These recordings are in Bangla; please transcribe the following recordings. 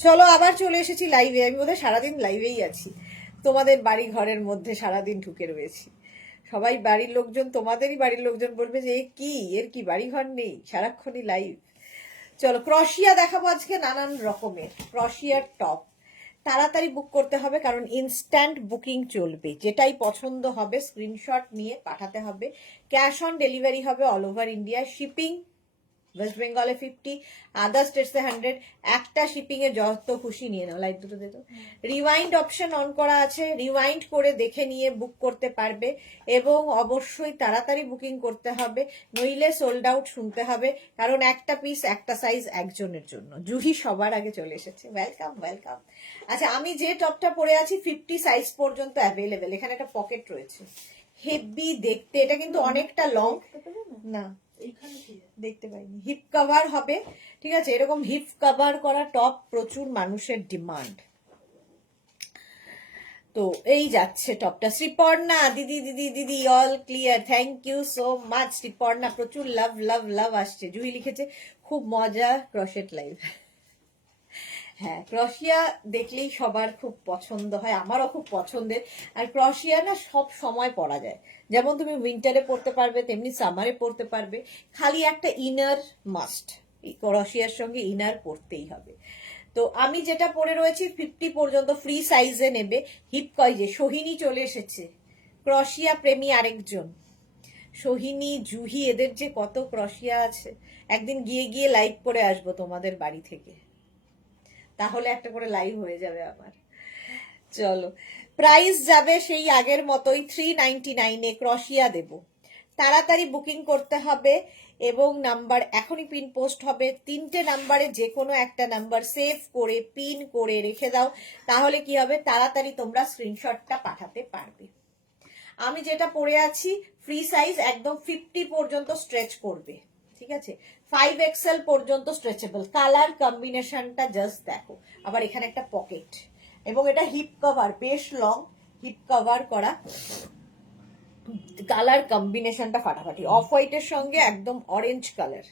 চলো আবার চলে এসেছি লাইভে। আমি বোধহয় সারাদিন লাইভেই আছি, তোমাদের বাড়ি ঘরের মধ্যে সারাদিন ঢুকে রয়েছি। সবাই বাড়ির লোকজন, তোমাদেরই বাড়ির লোকজন বলবে যে এর কি বাড়ি ঘর নেই, সারাক্ষণই লাইভ। চলো ক্রশিয়া দেখাবো আজকে, নানান রকমের ক্রশিয়ার টপ। তাড়াতাড়ি বুক করতে হবে কারণ ইনস্ট্যান্ট বুকিং চলবে। যেটাই পছন্দ হবে স্ক্রিনশট নিয়ে পাঠাতে হবে। ক্যাশ অন ডেলিভারি হবে all over India. Shipping West বেঙ্গলে 50, আদার স্টেটসে 100। একটা শিপিং এ যত খুশি নিয়ে নাও। লাইট দুটো দিত। রিওয়াইন্ড অপশন অন করা আছে, রিওয়াইন্ড করে দেখে নিয়ে বুক করতে পারবে। এবং অবশ্যই তাড়াতাড়ি বুকিং করতে হবে, নইলে সোল্ড আউট শুনতে হবে। কারণ একটা পিস একটা সাইজ একজনের জন্য। জুহি সবার আগে চলে এসেছে, ওয়েলকাম ওয়েলকাম। আচ্ছা, আমি যে টপটা পরে আছি 50 সাইজ পর্যন্ত অ্যাভেলেবেল। এখানে একটা পকেট রয়েছে, হেভি দেখতে। এটা কিন্তু অনেকটা লং না, দেখতে পাইনি। হিপ কভার হবে, ঠিক আছে। এরকম হিপ কভার করা টপ প্রচুর মানুষের ডিমান্ড। তো এই যাচ্ছে টপটা। শ্রীপর্ণা দিদি দিদি দিদি all clear, thank you so much Sriparna. প্রচুর লাভ লাভ লাভ আসছে। জুহি লিখেছে খুব মজা ক্রশেট লাইভ। হ্যাঁ, ক্রশিয়া দেখলেই সবার খুব পছন্দ হয়, আমারও খুব পছন্দের। আর ক্রশিয়া না সব সময় পরা যায়। যেমন তুমি উইন্টারে পরতে পারবে, তেমনি সামারে পরতে পারবে। খালি একটা ইনার মাস্ট, এই ক্রশিয়ার সঙ্গে ইনার পরতেই হবে। তো আমি যেটা পরে রয়েছি 50 পর্যন্ত ফ্রি সাইজে নেবে। হিপ যে সোহিনী চলে এসেছে, ক্রশিয়া প্রেমী আরেকজন। সোহিনী, জুহি, এদের যে কত ক্রশিয়া আছে। একদিন গিয়ে গিয়ে লাইভ করে আসবো তোমাদের বাড়ি থেকে, তাহলে একটা করে লাইভ হয়ে যাবে আমার। চলো, প্রাইস যাবে সেই আগের মতোই 399-এ ক্রশিয়া দেব। তাড়াতাড়ি বুকিং করতে হবে এবং নাম্বার এখনই পিন পোস্ট হবে। 3টে নাম্বারে যে কোনো একটা নাম্বার সেভ করে পিন করে রেখে দাও, তাহলে কি হবে তাড়াতাড়ি তোমরা স্ক্রিনশটটা পাঠাতে পারবে। আমি যেটা পরে আছি ফ্রি সাইজ, একদম 50 পর্যন্ত স্ট্রেচ করবে, ঠিক আছে। 5XL পর্যন্ত স্ট্রেচেবল। কালার কম্বিনেশনটা জাস্ট দেখো। আবার এখানে একটা পকেট, এবং এটা হিপ কভার, বেশ লং হিপ কভার করা। কালার কম্বিনেশনটা ফাটাফাটি, অফ হোয়াইটের সঙ্গে একদম অরেঞ্জ কালার।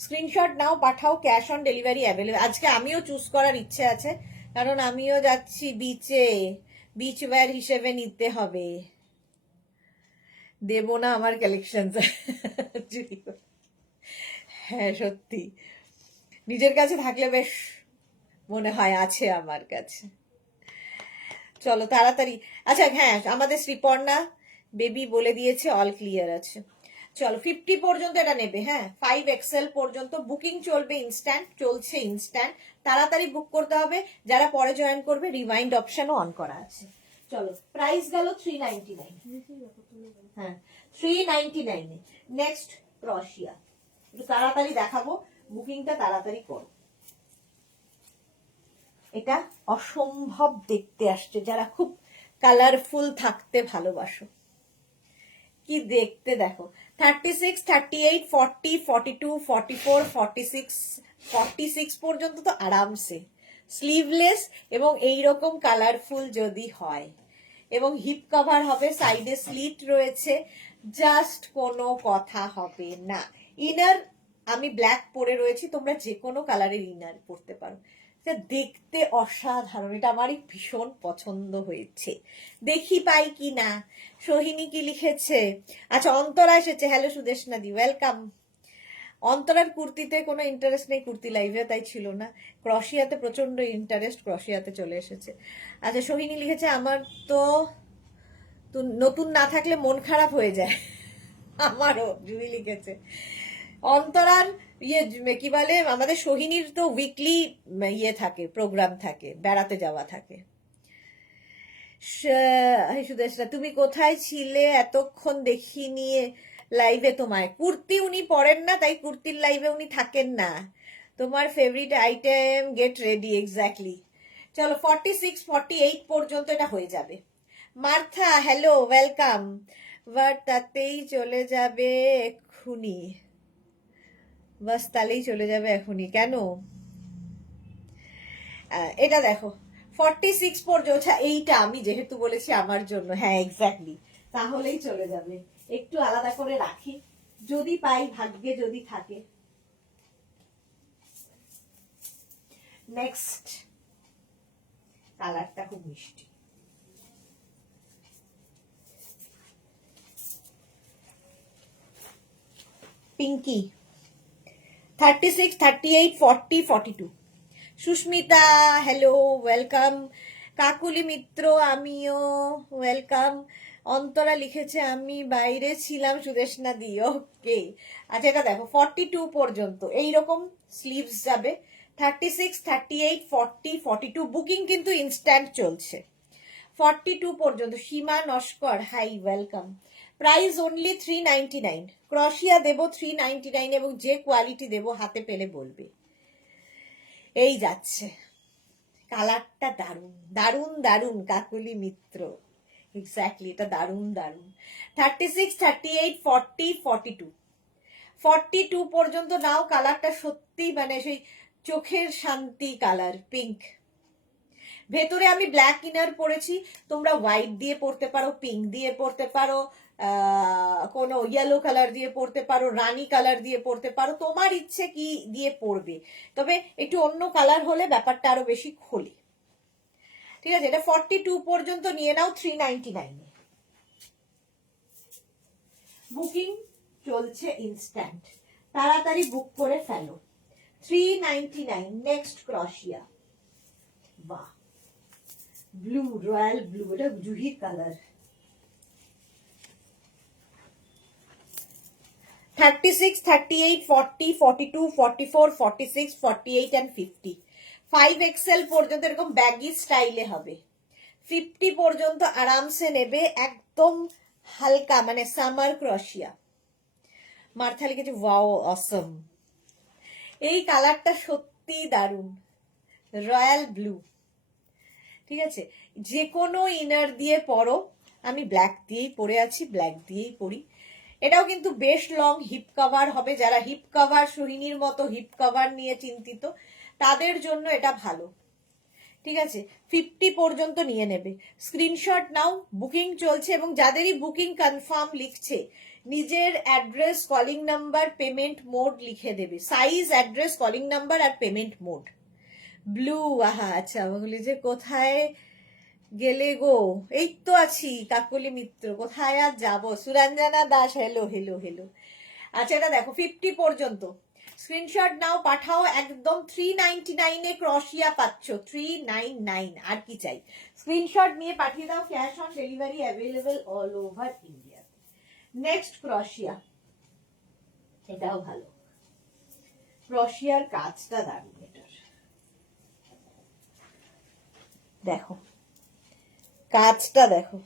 স্ক্রিনশট নাও, পাঠাও। Cash on delivery available. আজকে আমিও চুজ করার ইচ্ছে আছে, কারণ আমিও যাচ্ছি বিচে, বিচ ওয়্যার হিসেবে নিতে হবে। দেব না আমার কালেকশন। হ্যাঁ সত্যি, নিজের কাছে থাকলে বেশ মনে হয় আছে আমার কাছে। চলো তাড়াতাড়ি। আচ্ছা হ্যাঁ, আমাদের শ্রীপর্ণা বেবি বলে দিয়েছে অল ক্লিয়ার আছে। চলো 50 পর্যন্ত এটা নেবে। হ্যাঁ, 5XL পর্যন্ত বুকিং চলবে, ইনস্ট্যান্ট চলছে ইনস্ট্যান্ট। তাড়াতাড়ি বুক করতে হবে। যারা পরে জয়েন করবে রিমাইন্ড অপশনও অন করা আছে। চলো, প্রাইস গেল 399। হ্যাঁ 399-এ। নেক্সট ক্রশিয়া, একটু তাড়াতাড়ি দেখাবো, বুকিংটা তাড়াতাড়ি করো। এটা অসম্ভব দেখতে আসছে। যারা খুব কালারফুল থাকতে ভালোবাসো, কি দেখতে দেখো। 36, 38, 40, 42, 44, 46, 46 পর্যন্ত তো আরামসে স্লিভলেস এবং এইরকম কালারফুল যদি হয়। এবং হিপ কভার হবে, সাইডে স্লিট রয়েছে, জাস্ট কোনো কথা হবে না। ইনার আমি ব্ল্যাক পরে রয়েছি, তোমরা যে কোনো কালারের ইনার পরতে পারো। দেখতে অসাধারণ, এটা আমারই ভীষণ পছন্দ হয়েছে। দেখি পাই কি না। সোহিনী কি লিখেছে? আচ্ছা, অন্তরা এসেছে। হ্যালো সুদেশনা দি, ওয়েলকাম। অন্তরার কুর্তিতে কোনো ইন্টারেস্ট নেই, কুর্তি লাইভে তাই ছিল না। ক্রশিয়াতে প্রচন্ড ইন্টারেস্ট, ক্রশিয়াতে চলে এসেছে। আচ্ছা, সোহিনী লিখেছে আমার তো নতুন না থাকলে মন খারাপ হয়ে যায়। আমারও। জুহি লিখেছে। অন্তরার কি বলে, আমাদের সোহিনীর তো উইকলি থাকে, প্রোগ্রাম থাকে, বেড়াতে যাওয়া থাকে। সুদেশরা, তুমি কোথায় ছিলে এতক্ষণ দেখি নিয়ে লাইভে? তোমায় কুর্তি উনি পরেন না, তাই কুর্তির লাইভে উনি থাকেন না। তোমার favourite item get ready. Exactly. চলো 46, 48 পর্যন্ত এটা হয়ে যাবে। Martha hello, welcome. বাট তাতেই চলে যাবে এক্ষুনি, বাস তাহলেই চলে যাবে এখনই কেন? এটা দেখো 46 পর্যন্ত। এইটা আমি যেহেতু বলেছি আমার জন্য, হ্যাঁ এক্স্যাক্টলি, তাহলেই চলে যাবে। একটু আলাদা করে রাখি, যদি পাই, ভাগ্যে যদি থাকে। নেক্সট কালারটা খুব মিষ্টি, pinky. 36, 38, 40, 42। Susmita hello, welcome. Kakuli Mitra আমিও ওয়েলকাম। অন্তরা লিখেছে আমি বাইরে ছিলাম সুদেশনা দি, ওকে। আচ্ছা এটা দেখো 42 পর্যন্ত এইরকম স্লিভস যাবে। 36, 38, 40, 42 বুকিং কিন্তু ইনস্ট্যান্ট চলছে। 42 পর্যন্ত। Seema Naskar hi, welcome. Price only 399। ক্রশিয়া দেবো 399 এবং যে কোয়ালিটি দেবো হাতে পেলে বলবে। এই যাচ্ছে, কালারটা দারুন দারুন দারুন কাকুলি মিত্র, এক্স্যাক্টলি এটা দারুন দারুন। 36, 38, 40, 42। 42 পর্যন্ত নাও। কালারটা সত্যি মানে সেই চোখের শান্তি কালার, পিঙ্ক। ভেতরে আমি ব্ল্যাক ইনার পরেছি, তোমরা হোয়াইট দিয়ে পরতে পারো, পিঙ্ক দিয়ে পরতে পারো, কোনো ইয়েলো কালার দিয়ে পরতে পারো, রানী কালার দিয়ে পরতে পারো, তোমার ইচ্ছে কি দিয়ে পরবে। তবে একটু অন্য কালার হলে ব্যাপারটা আরো বেশি খোলে। ঠিক আছে, এটা 42 পর্যন্ত নিয়ে নাও 399 এ। বুকিং চলছে ইনস্ট্যান্ট, তাড়াতাড়ি বুক করে ফেলো। 399। নেক্সট ক্রশিয়া, বাহ ব্লু, রয়্যাল ব্লু, এটা জুহি কালার। 36, 38, 40, 42, 44, 46, 48 and 50। 5XL পর্যন্ত এরকম ব্যাগি স্টাইলে হবে। 50 পর্যন্ত আরামসে নেবে, একদম হালকা মানে সামার ক্রশিয়া। মার্থা লিখেছে ওয়াও অসম। এই কালারটা সত্যি দারুন, রয়্যাল ব্লু। ঠিক আছে, যে কোনো ইনার দিয়ে পরো। আমি ব্ল্যাক দিয়েই পরে আছি, ব্ল্যাক দিয়েই পরি। এটাও কিন্তু বেশ লং হিপ কভার হবে, যারা হিপ কভার সোহিনীর মতো হিপ কভার নিয়ে চিন্তিত তাদের জন্য এটা ভালো। ঠিক আছে, 50 পর্যন্ত নিয়ে নেবে। স্ক্রিনশট নাও, বুকিং চলছে এবং যাদেরই বুকিং কনফার্ম লিখছে নিজের address, calling number, payment mode লিখে দেবে। সাইজ, অ্যাড্রেস, কলিং নাম্বার আর পেমেন্ট মোড। ব্লু, আহা আচ্ছা বলি যে কোথায় গেলে গো, এই তো আছি কাকলি মিত্র, কোথায় আর যাবো। Suranjana Das hello hello hello. আচ্ছা এটা দেখো 50 পর্যন্ত। স্ক্রিনশট নাও, পাঠাও। একদম 399 এ ক্রশিয়া পাচ্ছ, 399। আর কি চাই, স্ক্রিনশট নিয়ে পাঠিয়ে দাও। Cash on delivery available all over India. Next ক্রশিয়া, এটাও ভালো। ক্রশিয়ার কাজটা দারুণ এটার, দেখো কাজটা দেখো,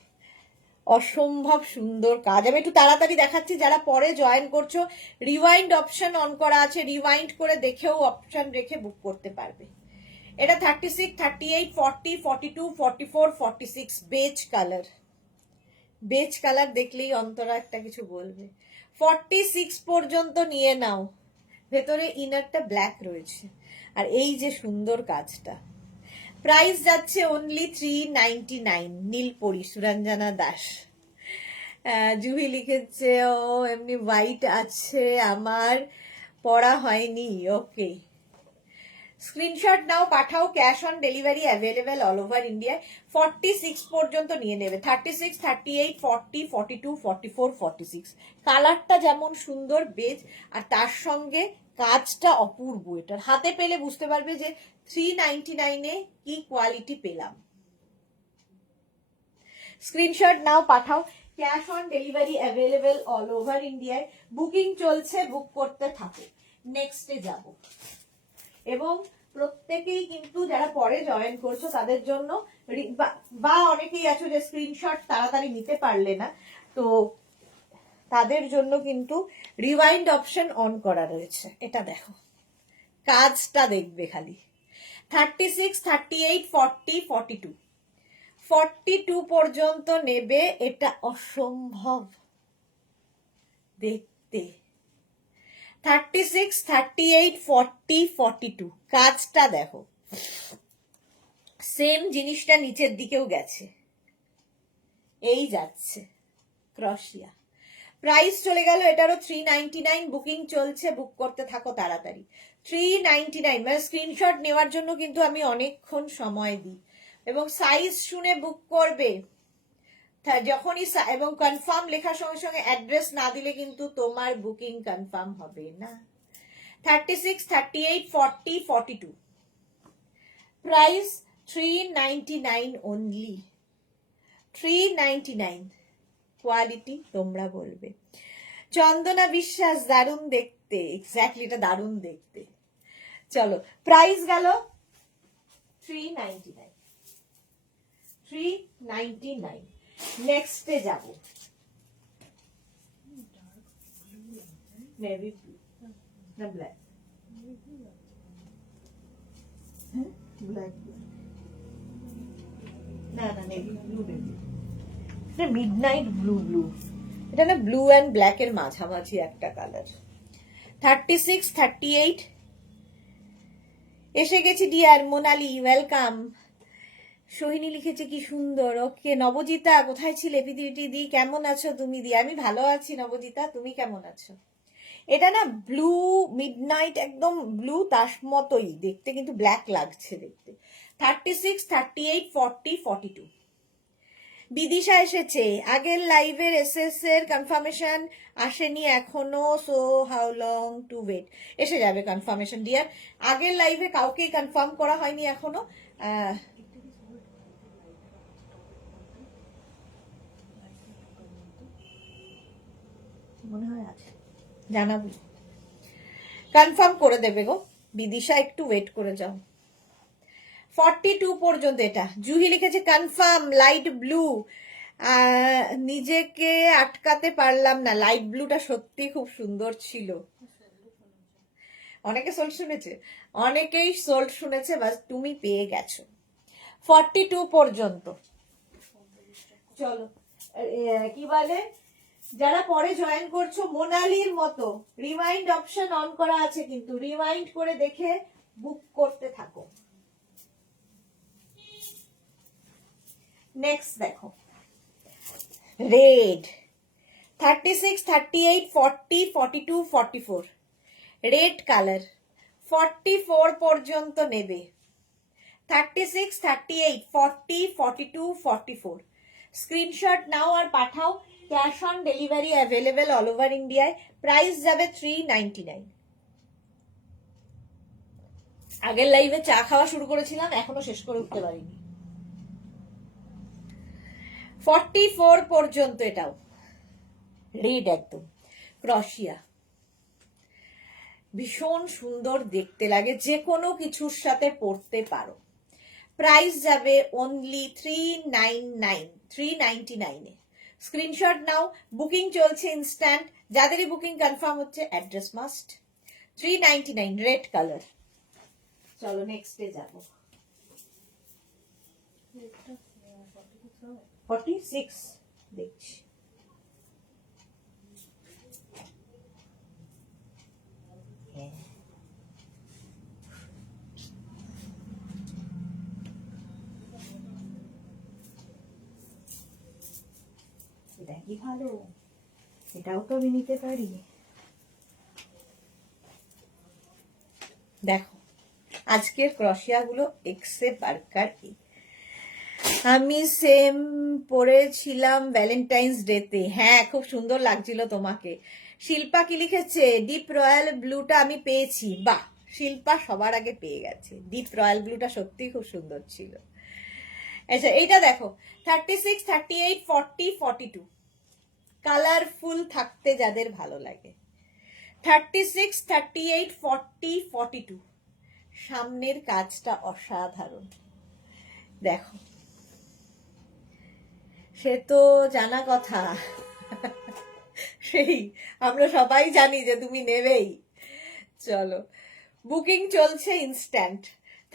অসম্ভব সুন্দর কাজ। আমি একটু তাড়াতাড়ি দেখাচ্ছি, যারা পরে জয়েন করছো রিওয়াইন্ড অপশন অন করা আছে, রিওয়াইন্ড করে দেখেও অপশন রেখে বুক করতে পারবে। এটা 36, 38, 40, 42, 44, 46 বেজ কালার। বেজ কালার দেখলেই অন্তরা একটা কিছু বলবে। 46 পর্যন্ত নিয়ে নাও। ভেতরে ইনারটা ব্ল্যাক রয়েছে আর এই যে সুন্দর কাজটা। প্রাইস যাচ্ছে অনলি 399। নীলপরি, সুরঞ্জনা দাস। জুহি লিখেছে ও এমনি হোয়াইট আছে আমার, পড়া হয়নি, ওকে। স্ক্রিনশট নাও, পাঠাও। Cash on delivery available all over India. 46 পর্যন্ত নিয়ে নেবে। 36, 38, 40, 42, 44, 46। কালারটা যেমন সুন্দর বেজ, আর তার সঙ্গে কাজটা অপূর্ব। এটার হাতে পেলে বুঝতে পারবে যে 399 এ কি কোয়ালিটি পেলাম। স্ক্রিনশট নাও, পাঠাও। Cash on delivery available all over ইন্ডিয়ায়। বুকিং চলছে, বুক করতে থাকো। নেক্সটে যাব, এবং প্রত্যেকেই কিন্তু যারা পরে জয়েন করছো তাদের জন্য বা অনেকেই আছো যে স্ক্রিনশট তাড়াতাড়ি নিতে পারলে না, তো তাদের জন্য কিন্তু রিওয়াইন্ড অপশন অন করা রয়েছে। এটা দেখো, কাজটা দেখবে খালি। 36, 38, 40, 42। 42 পর্যন্ত নেবে, এটা অসম্ভব দেখতে। 36, 38, 40, 42 কাজটা দেখো। সেম জিনিসটা নিচের দিকেও গেছে, এই যাচ্ছে ক্রশিয়া। প্রাইস চলে গেল এটারও 399। বুকিং চলছে, বুক করতে থাকো তাড়াতাড়ি। 399, মানে স্ক্রিনশট নেওয়ার জন্য কিন্তু আমি অনেকক্ষণ সময় দিই, এবং সাইজ শুনে বুক করবে। যখনই এবং কনফার্ম লেখার সঙ্গে সঙ্গে অ্যাড্রেস না দিলে কিন্তু তোমার বুকিং কনফার্ম হবে না। 36, 38, 40, 42, প্রাইস 399 অনলি, 399। কোয়ালিটি তোমরা বলবে। চন্দনা বিশ্বাস, দারুণ দেখতে, এক্স্যাক্টলি এটা দারুণ দেখতে। চলো, প্রাইস গেল 399, 399। নেক্সটে যাব, নেভি ব্লু না ব্ল্যাক, ব্ল্যাক না না, নেভি ব্লু, এটা মিডনাইট ব্লু, ব্লু এটা না, ব্লু অ্যান্ড ব্ল্যাক এর মাঝামাঝি একটা কালার। 36, 38 এসে গেছি ডিয়ার। মোনালি ওয়েলকাম। সোহিনী লিখেছে কি সুন্দর। ওকে, নবজিতা কোথায় ছিলে? দি কেমন আছো তুমি? দি আমি ভালো আছি নবজিতা, তুমি কেমন আছো? এটা না ব্লু মিডনাইট, একদম ব্লু, তার মতোই দেখতে, কিন্তু ব্ল্যাক লাগছে দেখতে। 36, 38, 40, 42। বিদিশা এসেছে। আগের লাইভের এসএস এর কনফার্মেশন আসেনি এখনো, so how long to wait? এসে যাবে কনফার্মেশন ডিয়ার। আগের লাইভে কাউকেই কনফার্ম করা হয়নি এখনো। মনে হয় আছে, জানাবো, কনফার্ম করে দেবে গো বিদিশা, একটু ওয়েট করে যাও। 42 পর্যন্ত। এটা জুহি লিখেছে কনফার্ম লাইট ব্লু। নিজেকে আটকাতে পারলাম না, লাইট ব্লুটা সত্যি খুব সুন্দর ছিল। অনেকে সোল্ড শুনেছে, অনেকেই সোল্ড শুনেছে, বাস তুমি পেয়ে গেছো। 42 পর্যন্ত। চলো, কি বলে, যারা পরে জয়েন করছো, মোনালির মতো রিমাইন্ড অপশন অন করা আছে, কিন্তু রিমাইন্ড করে দেখে বুক করতে থাকো। নেক্সট দেখো, রেড। 36, 38, 40, 42, 44 red colour. 44 পর্যন্ত নেবে। 36, 38, 40, 42, 44 স্ক্রিনশট নাও আর পাঠাও। Cash on delivery available all over ইন্ডিয়ায়। প্রাইস যাবে 399। আগের লাইভে চা খাওয়া শুরু করেছিলাম, এখনো শেষ করে উঠতে পারিনি। 44 পর্যন্ত। এটাও রেড, একদম ক্রশিয়া, ভীষণ সুন্দর দেখতে লাগে, যে কোনো কিছুর সাথে পরতে পারো। প্রাইস যাবে অনলি 399, 399 এ। স্ক্রিনশট নাও, বুকিং চলছে ইনস্ট্যান্ট। যাদেরই বুকিং কনফার্ম হচ্ছে, অ্যাড্রেস মাস্ট। 399 red colour. চলো নেক্সটে যাব। 46 দেখছি। এটা কি ভালো, এটাও তো আমি নিতে পারি। দেখো, আজকের ক্রশিয়া গুলো এক্সে বার্কার। আমি সেম পরেছিলাম ভ্যালেন্টাইন্স ডেতে। হ্যাঁ, খুব সুন্দর লাগছিল তোমাকে। শিল্পা কি লিখেছে, ডিপ রয়্যাল ব্লুটা আমি পেয়েছি। বাহ, শিল্পা সবার আগে পেয়ে গেছে। ডিপ রয়্যাল ব্লুটা সত্যি খুব সুন্দর ছিল। আচ্ছা, এইটা দেখো, 36, 38, 40, 42 কালারফুল থাকতে যাদের ভালো লাগে। 36, 38, 40, 42 সামনের কাজটা অসাধারণ। দেখো, সে তো জানা কথা, সেই আমরা সবাই জানি যে তুমি নেবেই। চলো, বুকিং চলছে ইনস্ট্যান্ট।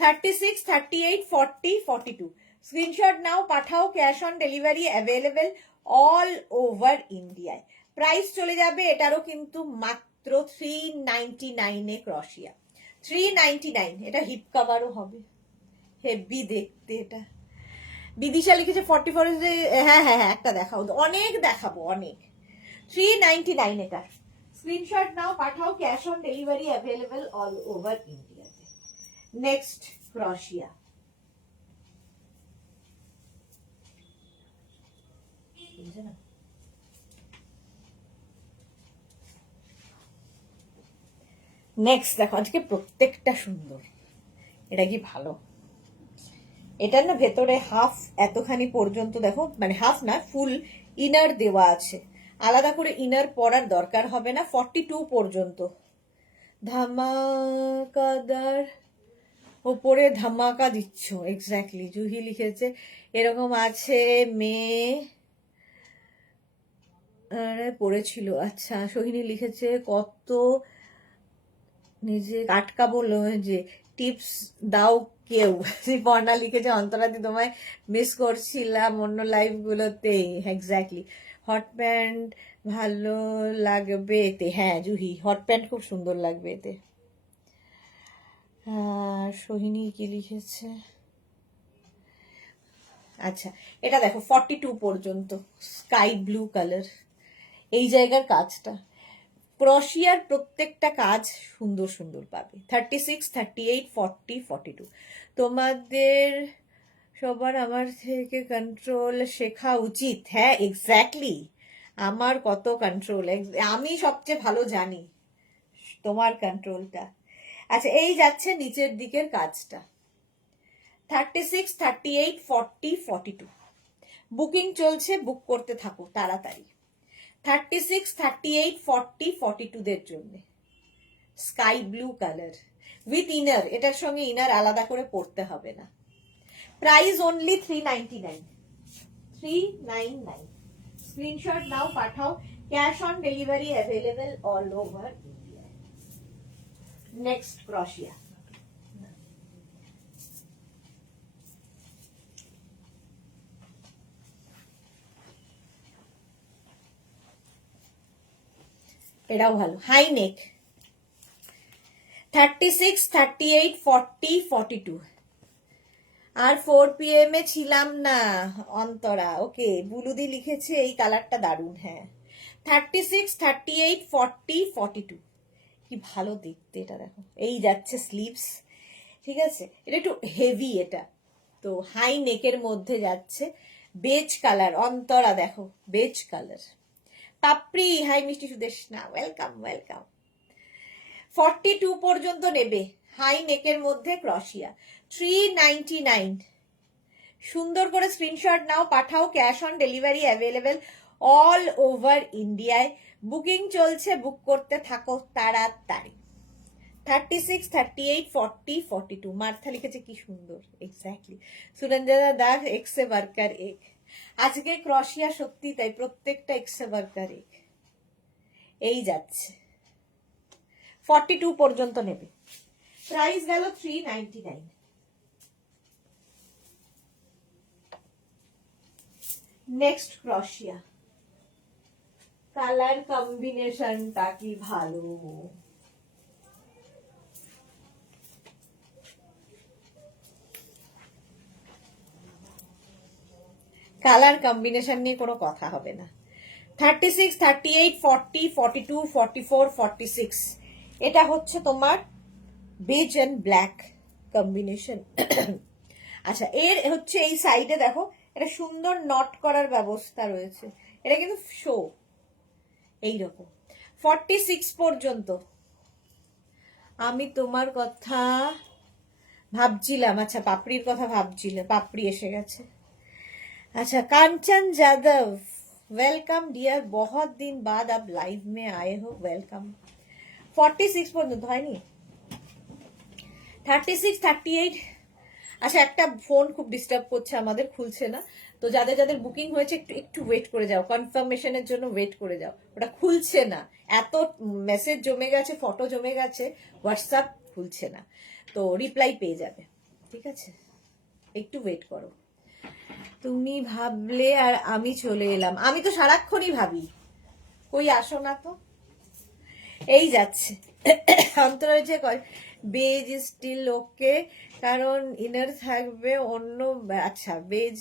36, 38, 40, 42 স্ক্রিনশট নাও, পাঠাও। Cash on delivery available all over ইন্ডিয়ায়। প্রাইস চলে যাবে এটারও কিন্তু মাত্র 399 এ ক্রশিয়া। 399। এটা হিপ কভারও হবে, হেভি দেখতে এটা। বিদিশা লিখেছে 44। হ্যাঁ হ্যাঁ হ্যাঁ, একটা দেখাও, অনেক দেখাবো, অনেক। 399 এটা। স্ক্রিনশট নাও, পাঠাও, cash on delivery available all over ইন্ডিয়াতে। নেক্সট ক্রোশিয়া। নেক্সট দেখো, আজকে প্রত্যেকটা সুন্দর। এটা কি ভালো, এটার না ভেতরে হাফ এতখানি পর্যন্ত দেখো, মানে হাফ না ফুল ইনার দেওয়া আছে, আলাদা করে ইনার পরার দরকার হবে না। 42 পর্যন্ত ধামাকাদার, ওপরে ধামাকা দিচ্ছ, এক্স্যাক্টলি জুহি লিখেছে এরকম আছে মেয়ে পড়েছিল। আচ্ছা, সোহিনী লিখেছে কত নিজে কাটকা বললো যে টিপস দাও কেউ। বর্ণা লিখেছে অন্তরাদি তোমায় মিস করছিলাম অন্য লাইভ গুলোতে। এক্স্যাক্টলি, হট প্যান্ট ভালো লাগবে এতে। হ্যাঁ জুহি, হট প্যান্ট খুব সুন্দর লাগবে এতে। সোহিনী কি লিখেছে, আচ্ছা এটা দেখো 42 পর্যন্ত, স্কাই ব্লু কালার, এই জায়গার কাজটা। ক্রোশিয়ার প্রত্যেকটা কাজ সুন্দর সুন্দর পাবে। 36, 38, 40, 42। তোমাদের সবার আমার থেকে কন্ট্রোল শেখা উচিত। হ্যাঁ এক্স্যাক্টলি, আমার কত কন্ট্রোল, আমি সবচেয়ে ভালো জানি তোমার কন্ট্রোলটা। আচ্ছা এই যাচ্ছে নিচের দিকের কাজটা। 36, 38, 40, 42 বুকিং চলছে, বুক করতে থাকো তাড়াতাড়ি। 36, 38, 40, 42 দের জন্য sky blue colour with inner, এটার সঙ্গে ইনার আলাদা করে পড়তে হবে না। Price only 399, 399। স্ক্রিনশট নাও, পাঠাও, cash on delivery available all over India. Next ক্রোশিয়া। এটাও ভালো, হাই নেক। 36, 38, 40, 42। আর 4 PM এ ছিলাম না অন্তরা। ওকে, বুলুদি লিখেছে এই কালারটা দারুণ। হ্যাঁ 36, 38, 40, 42 কি ভালো দেখতে এটা দেখো। এই যাচ্ছে স্লিভস, ঠিক আছে, এটা একটু হেভি, এটা তো হাই নেকের মধ্যে যাচ্ছে, বেজ কালার। অন্তরা দেখো বেজ কালার। পাপড়ি, হাই মিষ্টি সুদেশনা, ওয়েলকাম ওয়েলকাম। 42 পর্যন্ত নেবে, হাই নেকের মধ্যে ক্রোশিয়া। 399। সুন্দর করে স্ক্রিনশট নাও, পাঠাও, cash on delivery available all over ইন্ডিয়ায়। বুকিং চলছে, বুক করতে থাকো তাড়াতাড়ি। 36, 38, 40, 42। মার্থা লিখেছে কি সুন্দর, এক্স্যাক্টলি। সুরঞ্জনা দাস এক্সে ওয়ার্কার এক। আজকে ক্রোশিয়া সত্যি তাই, প্রত্যেকটা এক্সে ওয়ার্কার এক। এই যাচ্ছে 42 পর্যন্ত নেবে, প্রাইস গেল 399। নেক্সট ক্রোশিয়া। কালার কম্বিনেশনটা কি ভালো, কালার কম্বিনেশন নিয়ে কোনো কথা হবে না। 36, 38, 40, 42, 44, 46 এটা হচ্ছে তোমার বেজ এন্ড ব্ল্যাক কম্বিনেশন। আচ্ছা এর হচ্ছে এই সাইডে দেখো এটা সুন্দর নট করার ব্যবস্থা রয়েছে, এটা কিন্তু শো এইরকম। 46 পর্যন্ত আমি তোমার কথা ভাবছিলাম। আচ্ছা পাপড়ির কথা ভাবছিলে, পাপড়ি এসে গেছে। अच्छा कांचन जादव, वेलकम डियर, बहुत दिन बाद आप लाइव में आए हो, वेलकम। 46 পর্যন্ত হয়নি, 36, 38। আচ্ছা একটা ফোন খুব ডিস্টার্ব করছে আমাদের, খুলছে না, তো যাদের যাদের বুকিং হয়েছে একটু একটু ওয়েট করে যাও, কনফার্মেশনের জন্য ওয়েট করে যাও, ওটা খুলছে না, এত মেসেজ জমে গেছে, ফটো জমে গেছে, হোয়াটসঅ্যাপ খুলছে না, তো রিপ্লাই পেয়ে যাবে, ঠিক আছে, একটু ওয়েট করো। তুমি ভাবলে আর আমি চলে এলাম, আমি তো সারাক্ষণই ভাবি, কই আসো না তো। এই যাচ্ছে অন্তরা হয়েছে বেজ স্টিল ওকে, কারণ ইনার থাকবে অন্য। আচ্ছা বেজ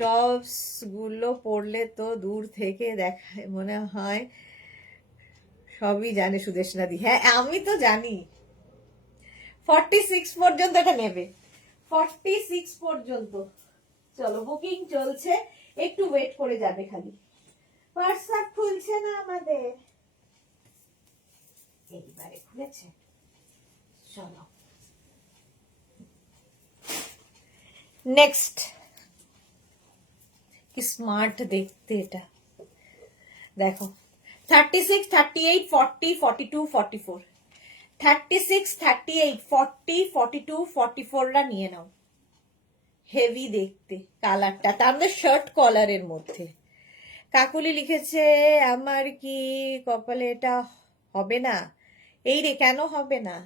টপস গুলো পরলে তো দূর থেকে দেখা মনে হয় সবই জানে সুদেশনা দি, হ্যাঁ আমি তো জানি। 46 পর্যন্ত এটা নেবে, 46 পর্যন্ত। চলো বুকিং চলছে, একটু ওয়েট করে যাবে খালি। হোয়াটসঅ্যাপ খুলছে না আমাদের, এইবারে খুলেছে। চলো নেক্সট। কি স্মার্ট দেখতে এটা, দেখো 36, 38, 40, 42, 44, 36, 38, 40, 42, 44 রা নিয়ে নাও। হেভি দেখতে কালারটা, তার মধ্যে শার্ট কলারের মধ্যে। কাকুলি লিখেছে আমার কি কপালে এটা হবে না? এই রে, কেন হবে না?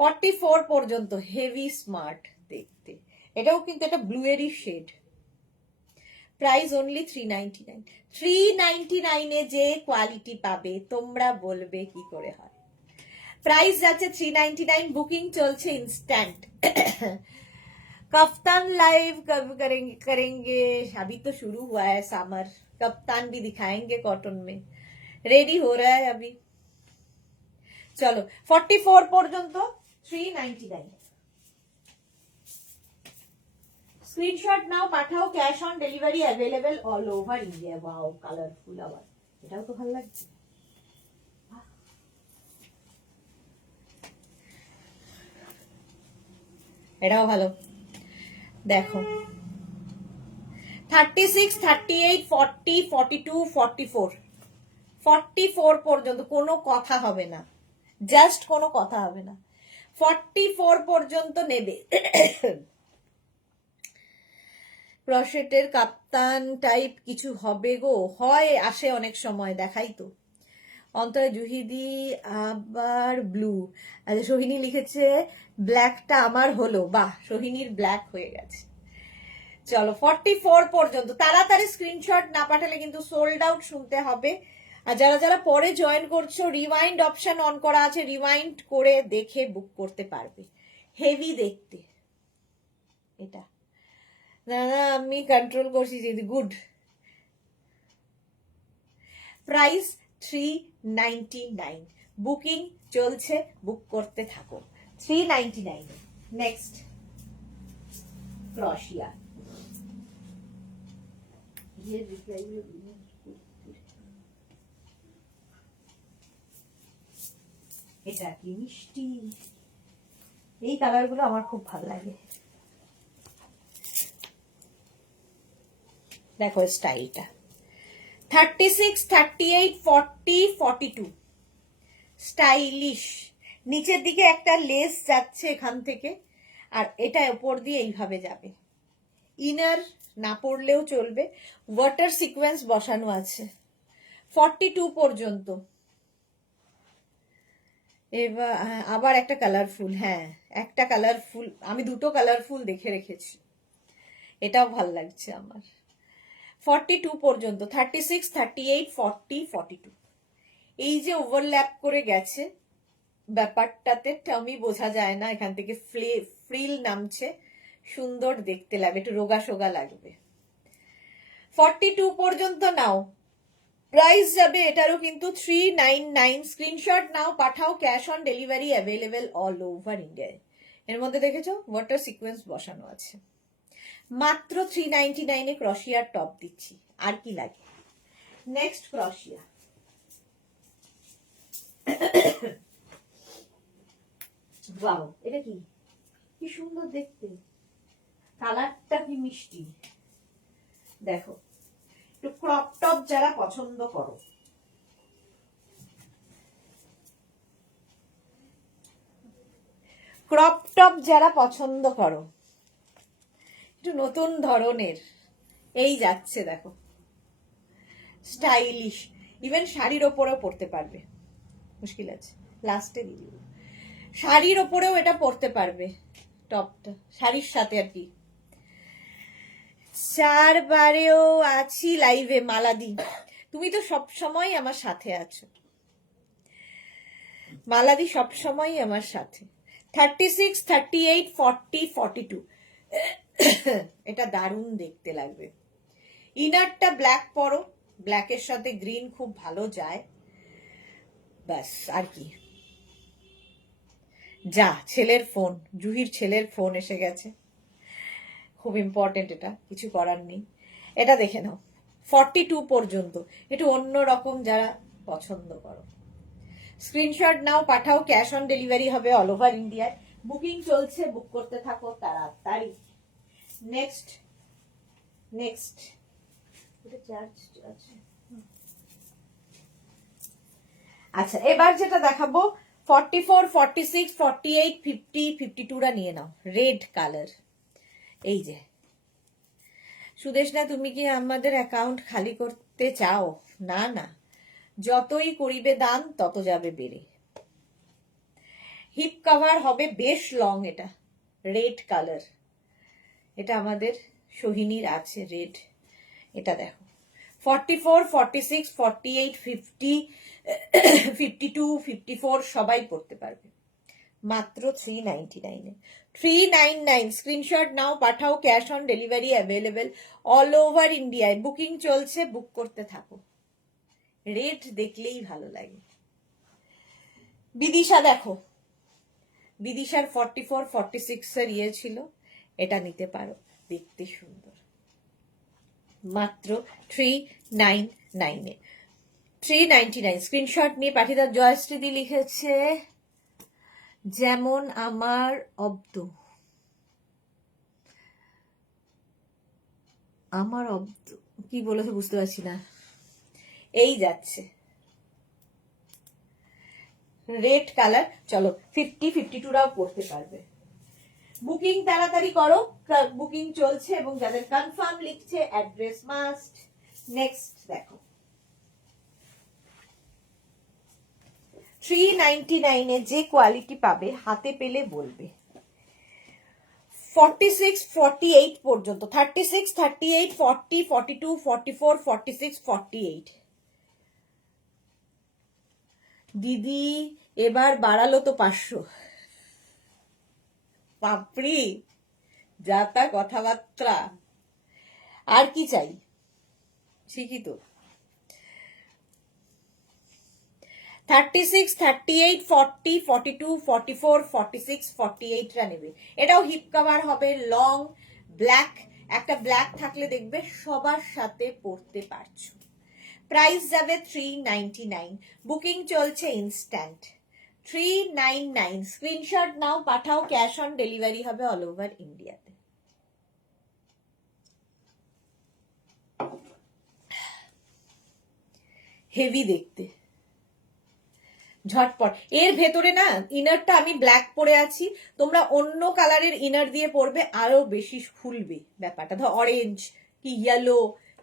44 পর্যন্ত, হেভি স্মার্ট দেখতে। এটাও কিন্তু একটা ব্লুয়েরি শেড। Price only 399। 399 এ যে কোয়ালিটি পাবে তোমরা বলবে কি করে হয়। প্রাইস যাচ্ছে 399, বুকিং চলছে ইনস্ট্যান্ট। कफ्तान लाइव कब करेंगे? अभी तो शुरू हुआ है समर, कप्तान भी दिखाएंगे कॉटन में, रेडी हो रहा है अभी। चलो 44 পর্যন্ত 399। স্ক্রিনশট নাও, পাঠাও, cash on delivery available all over India. Wow colourful, আবার এটাও তো ভালো লাগছে। এটাও ভালো, দেখো 36, 38, 40, 42, 44, 44 পর্যন্ত কোনো কথা হবে না, জাস্ট কোনো কথা হবে না। 44 পর্যন্ত নেবে। ক্রশেটের কাপ্তান টাইপ কিছু হবে গো? হয়, আসে অনেক সময়, দেখাই তো। অন্তরে জুহিদি আবার ব্লু। আচ্ছা সোহিনী লিখেছে ব্ল্যাকটা আমার হলো, বাহ সোহিনীর ব্ল্যাক হয়ে গেছে। চলো 44 পর্যন্ত, তাড়াতাড়ি স্ক্রিনশট না পাঠালে কিন্তু সোল্ড আউট শুনতে হবে। আর যারা যারা পরে জয়েন করছো, রিওয়াইন্ড অপশন অন করা আছে, রিওয়াইন্ড করে দেখে বুক করতে পারবে। হেভি দেখতে এটা, না না আমি কন্ট্রোল করছি দিদি, গুড। প্রাইস 399, বুকিং চলছে, বুক করতে থাকো। 399। নেক্সট ক্রোশিয়া। এটা কি মিষ্টি, এই কালারগুলো আমার খুব ভালো লাগে। দেখো স্টাইলটা 36, 38, 40, 42, স্টাইলিশ। নিচের দিকে একটা লেস যাচ্ছে এখান থেকে, আর এটা উপর দিয়ে এইভাবে যাবে। ইনার না পড়লেও চলবে, ওয়াটার সিকোয়েন্স বসানো আছে। 42 পর্যন্ত। এবার আবার একটা কালারফুল, হ্যাঁ একটা কালারফুল, আমি দুটো কালারফুল দেখে রেখেছি, এটাও ভাল লাগছে আমার। 42 পর্যন্ত, 36, 38, 40, 42। এই যে ওভারল্যাপ করে গেছে ব্যাপারটাতে, টামি বোঝা যায় না, এখান থেকে ফ্রিল নামছে, সুন্দর দেখতে লাগবে, একটু রোগা সোগা লাগবে। 42 পর্যন্ত নাও, প্রাইস যাবে এটারও কিন্তু 399। স্ক্রিনশট নাও, পাঠাও, cash on delivery available all over India. এর মধ্যে দেখেছো ওয়াটার সিকোয়েন্স বসানো আছে। মাত্র 399 ক্রোশিয়ার টপ দিচ্ছি, আর কি লাগে। নেক্সট ক্রোশিয়া। ওয়াও এটা কি, কি সুন্দর দেখতে, কালারটা কি মিষ্টি। দেখো একটু ক্রপ টপ যারা পছন্দ করো, ক্রপ টপ যারা পছন্দ করো, একটু নতুন ধরনের এই যাচ্ছে, দেখো স্টাইলিশ। ইভেন শাড়ির ওপরেও পরতে পারবে, মুশকিল আছে লাস্টে দিয়ে দিব। শাড়ির ওপরেও এটা পরতে পারবে, টপটা শাড়ির সাথে আর কি। 4 বারেও আছি লাইভে মালাদি, তুমি তো সব সময় আমার সাথে আছো মালাদি, সব সময় আমার সাথে। 36, 38, 40, 42, এটা দারুণ দেখতে লাগবে। ইনারটা ব্ল্যাক পরো, ব্ল্যাকের সাথে গ্রিন খুব ভালো যায়। ব্যাস, আর কি। যা, ছেলের ফোন, জুহির ছেলের ফোন এসে গেছে, খুব ইম্পর্টেন্ট, এটা কিছু করার নেই। এটা দেখে নাও, 42 পর্যন্ত, একটু অন্য রকম যারা পছন্দ করো। স্ক্রিনশট নাও, পাঠাও, ক্যাশ অন ডেলিভারি হবে অল ওভার ইন্ডিয়ায়। বুকিং চলছে, বুক করতে থাকো তাড়াতাড়ি। নেক্সট নেক্সট আচ্ছা, এবার যেটা দেখাবো 44, 46, 48, 50, 52টা নিয়ে নাও, রেড কালার। এই যে সুদেশ না, তুমি কি আমাদের অ্যাকাউন্ট খালি করতে চাও? না না, যতই করিবে দান তত যাবে বেড়ে। হিপ কভার হবে বেশ লং, এটা রেড কালার, এটা আমাদের সোহিনীর আছে রেড। এটা দেখো 44, 46, 48, 50, 52, 54 সবাই পড়তে পারবে, মাত্র 399 এ। 399, স্ক্রিনশট নাও, পাঠাও, cash on delivery available all over ইন্ডিয়ায়। বুকিং চলছে, বুক করতে থাকো। রেট দেখলেই ভালো লাগে। বিদিশা দেখো, বিদিশার 44, 46 এর ইয়ে ছিল, এটা নিতে পারো, দেখতে সুন্দর, মাত্র 399 এ। 399, স্ক্রিনশট নিয়ে পাঠিয়ে দাও। জয়শ্রীদি লিখেছে যেমন আমার অব্দ, আমার অব্দ কি বলেছে বুঝতে পারছি না। এই যাচ্ছে রেড কালার, চলো 50, 52রাও পড়তে পারবে। বুকিং তাড়াতাড়ি করো, বুকিং চলছে, এবং যাদের কনফার্ম লিখছে অ্যাড্রেস মাস্ট। নেক্সট দেখো 399 এ যে কোয়ালিটি পাবে, হাতে পেলে বলবে। 46, 48 পর্যন্ত, 36, 38, 40, 42, 44, 46, 48। দিদি এবার বাড়ালো তো 500। বাপরি, যা তা কথাবার্তা, আর কি চাই, ঠিকই তো। 36, 38, 40, 42, 44, 46, 48টা নেবে। এটাও হিপ কভার হবে, লং, ব্ল্যাক, একটা ব্ল্যাক থাকলে দেখবে সবার সাথে পরতে পারছো। প্রাইস যাবে 399, বুকিং চলছে ইনস্ট্যান্ট। 399, স্ক্রিনশট নাও, পাঠাও, ক্যাশ অন ডেলিভারি হবে অল ওভার ইন্ডিয়াতে। হেভি দেখতে, ঝটপট। এর ভেতরে না ইনারটা আমি ব্ল্যাক পরে আছি, তোমরা অন্য কালারের ইনার দিয়ে পরবে, আরো বেশি খুলবে ব্যাপারটা। ধর অরেঞ্জ কি ইয়েলো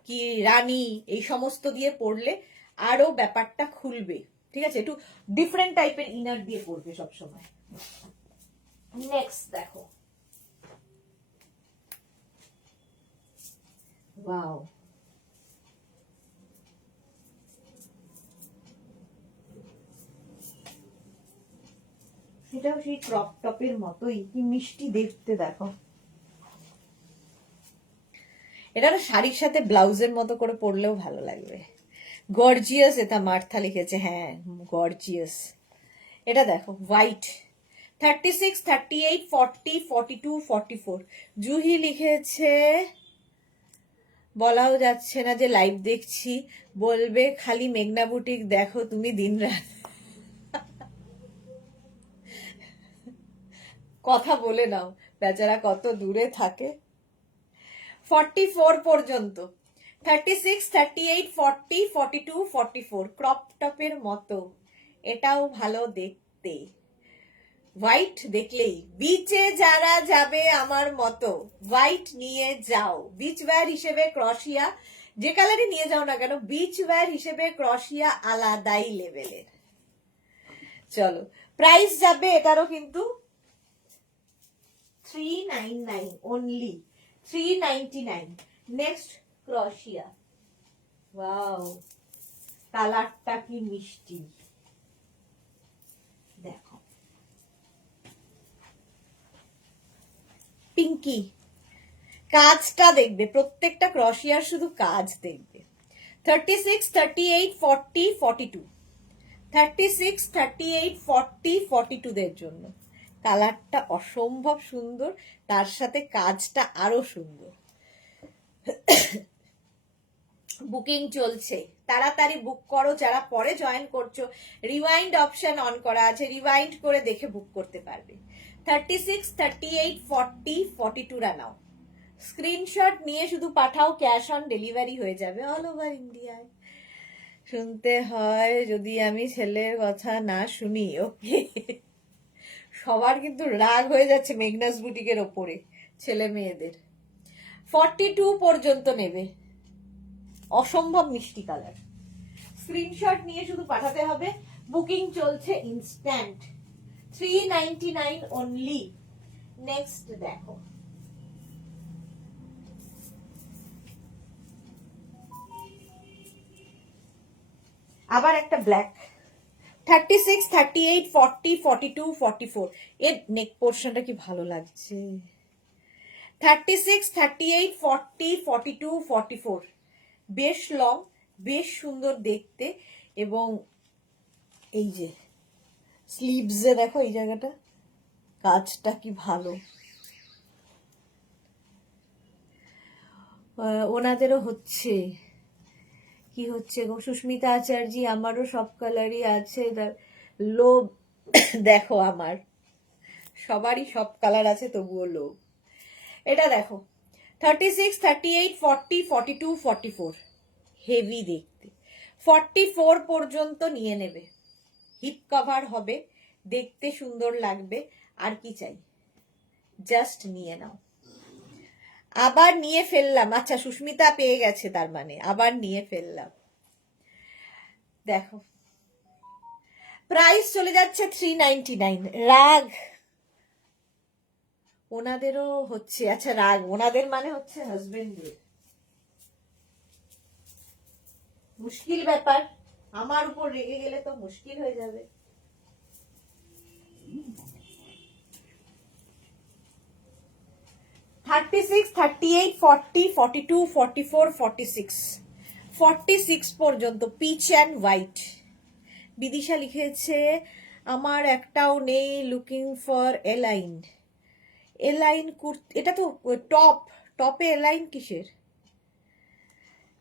কি রানী, এই সমস্ত দিয়ে পরলে আরো ব্যাপারটা খুলবে, ঠিক আছে? একটু ডিফারেন্ট টাইপের ইনার দিয়ে পরবে সবসময়। নেক্সট দেখো, ওয়াও, সেটাও সেই ক্রপ টপের মতোই, কি মিষ্টি দেখতে দেখো। এটা শাড়ির সাথে ব্লাউজের মতো করে পরলেও ভালো লাগবে। গর্জিয়াস, এটা মার্থা লিখেছে, হ্যাঁ গর্জিয়াস। এটা দেখো হোয়াইট, 36, 38, 40, 42, 44। জুহি লিখেছে বলাও যাচ্ছে না যে লাইভ দেখছি, বলবে খালি মেঘনা বুটিক দেখো তুমি দিন রাত। কথা বলে নাও, বেচারা কত দূরে থাকে। 44 পর্যন্ত, 36, 38, 40, 42, 44, ক্রপ টপের মতো, এটাও ভালো দেখতে। হোয়াইট দেখলেই, বিচে যারা যাবে আমার মতো হোয়াইট নিয়ে যাও, বিচ ওয়্যার হিসেবে ক্রশিয়া, যে কালারই নিয়ে যাও না কেন, বিচ ওয়্যার হিসেবে ক্রশিয়া আলাদাই লেভেলের। চলো, প্রাইস যাবে এটারও কিন্তু 399 অনলি, 399। নেক্সট ক্রশিয়া, ওয়াও, কালারটা কি মিষ্টি দেখো, পিঙ্কি। কাজটা দেখবে, প্রত্যেকটা ক্রশিয়ার শুধু কাজ দেখবে। 36, 38, 40, 42, 36, 38, 40, 42 দের জন্য। কালারটা অসম্ভব সুন্দর, তার সাথে কাজটা আরো সুন্দর। বুকিং চলছে, তাড়াতাড়ি বুক করো। যারা পরে জয়েন করছো, রিওয়াইন্ড অপশন অন করা আছে, রিওয়াইন্ড করে দেখে বুক করতে পারবে। 36, 38, 40, 42 রা নাও। স্ক্রিনশট নিয়ে শুধু পাঠাও, ক্যাশ অন ডেলিভারি হয়ে যাবে অল ওভার ইন্ডিয়ায়। শুনতে হয় যদি আমি ছেলের কথা না শুনি, ওকে। সবার কিন্তু রাগ হয়ে যাচ্ছে মেগনাস বুটিকের ওপরে, ছেলে মেয়েদের। 42 পর্যন্ত নেবে, অসম্ভব মিষ্টি কালার। স্ক্রিনশট নিয়ে শুধু পাঠাতে হবে, বুকিং চলছে ইনস্ট্যান্ট। 399 অনলি। নেক্সট দেখো, আবার একটা ব্ল্যাক। 36, 38, 40, 42, 44। এর নেক পোর্শনটা কি ভালো লাগছে। 36, 38, 40, 42, 44। বেশ লং, বেশ সুন্দর দেখতে। এবং এই যে স্লিভসে দেখো এই জায়গাটা, কাজটা কি ভালো। ওনাদেরও হচ্ছে, কি হচ্ছে গো সুস্মিতা আচার্য, আমারও সব কালারই আছে। লোভ দেখো, আমার সবারই সব কালার আছে, তবুও লোভ। এটা দেখো, 36, 38, 40, 42, 44। হেভি দেখতে। 44 পর্যন্ত নিয়ে নেবে। হিপ কভার হবে, দেখতে সুন্দর লাগবে। আর কি চাই, জাস্ট নিয়ে নাও। আবার নিয়ে ফেললাম। আচ্ছা, সুস্মিতা পেয়ে গেছে, তার মানে আবার নিয়ে ফেললাম। দেখো, প্রাইস চলে যাচ্ছে 399। রাগ ওনাদেরও হচ্ছে। আচ্ছা, রাগ ওনাদের মানে হচ্ছে হাজবেন্ডের। মুশকিল ব্যাপার, আমার উপর রেগে গেলে তো মুশকিল হয়ে যাবে। Thirty six, 38, 40, 42, 44, 46। 46 পর্যন্ত পিচ অ্যান্ড হোয়াইট। বিদিশা লিখেছে আমার একটাও নেই, looking for align. Align kurti, এটা তো টপ, টপে এলাইন কিসের।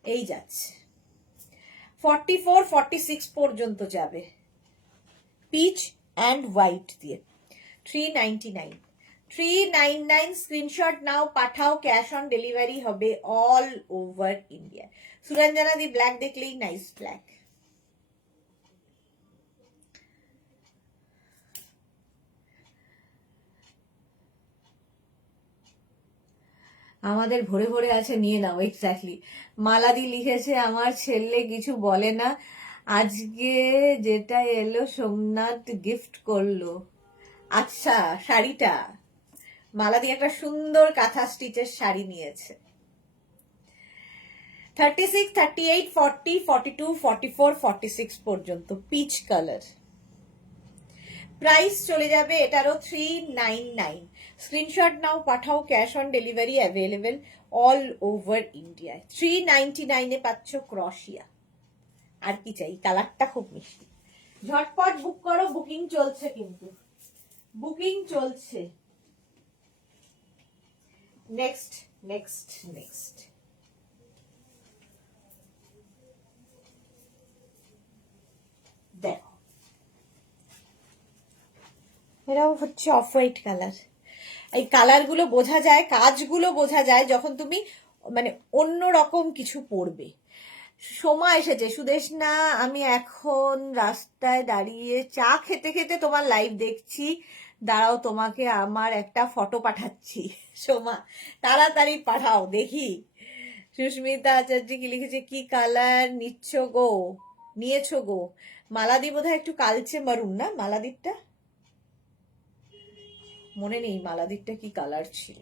এই যাচ্ছে 44, 46 পর্যন্ত যাবে, পিচ অ্যান্ড হোয়াইট দিয়ে। 399, 399। স্ক্রিনশট নাও, পাঠাও, ক্যাশ অন ডেলিভারি হবে অল ওভার ইন্ডিয়া। সুরঞ্জনা দি ব্ল্যাক দেখলেই নাইস ব্ল্যাক। আমাদের ভরে ভরে আছে, নিয়ে নাও। এক্স্যাক্টলি। মালাদি লিখেছে আমার ছেলে কিছু বলে না, আজকে যেটা এলো সোমনাথ গিফট করলো। আচ্ছা, শাড়িটা মালাদি একটা সুন্দর কাঁথা স্টিচের শাড়ি নিয়েছে। 36, 38, 40, 42, 44, 46 পর্যন্ত পিচ কালার। প্রাইস চলে যাবে এটারও 399। স্ক্রিনশট নাও, পাঠাও, cash on delivery available all over ইন্ডিয়ায়। 399 পাচ্ছ ক্রশিয়া। আর কি চাই, কালারটা খুব মিষ্টি। ঝটপট বুক করো, বুকিং চলছে, কিন্তু বুকিং চলছে। নেক্সট নেক্সট নেক্সট, দেখো, এটাও হচ্ছে অফ হোয়াইট কালার। এই কালারগুলো বোঝা যায়, কাজগুলো বোঝা যায় যখন তুমি মানে অন্য রকম কিছু পরবে। সময় এসেছে সুদেশনা, আমি এখন রাস্তায় দাঁড়িয়ে চা খেতে খেতে তোমার লাইভ দেখছি, দাঁড়াও তোমাকে আমার একটা ফটো পাঠাচ্ছি। সোমা, তাড়াতাড়ি পাঠাও দেখি। সুস্মিতা আচার্য কি লিখেছে, কি কালার নিচ্ছ গো, নিয়েছো গো। মালাদি বোধহয় একটু কালচে মারুন না, মালাদিরটা মনে নেই, মালাদিরটা কি কালার ছিল।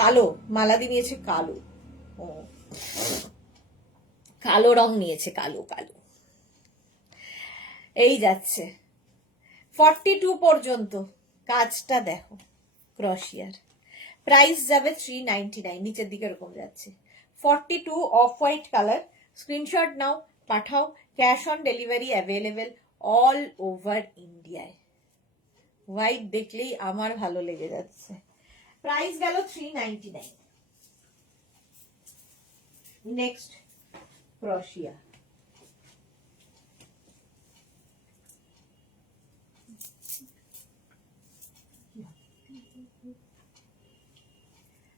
কালো, মালাদি নিয়েছে কালো। ও, কালো রং নিয়েছে, কালো কালো। এই যাচ্ছে 42 পর্যন্ত। কাজটা দেখো ক্রশিয়ার। প্রাইস যাবে 399, নিচের দিকে এরকম যাচ্ছে। 42 অফ হোয়াইট কালার, স্ক্রিনশট নাও, পাঠাও, cash on delivery available all over ইন্ডিয়ায়। হোয়াইট দেখলেই আমার ভালো লেগে যাচ্ছে। প্রাইস গেল 399। নেক্সট ক্রোশিয়া।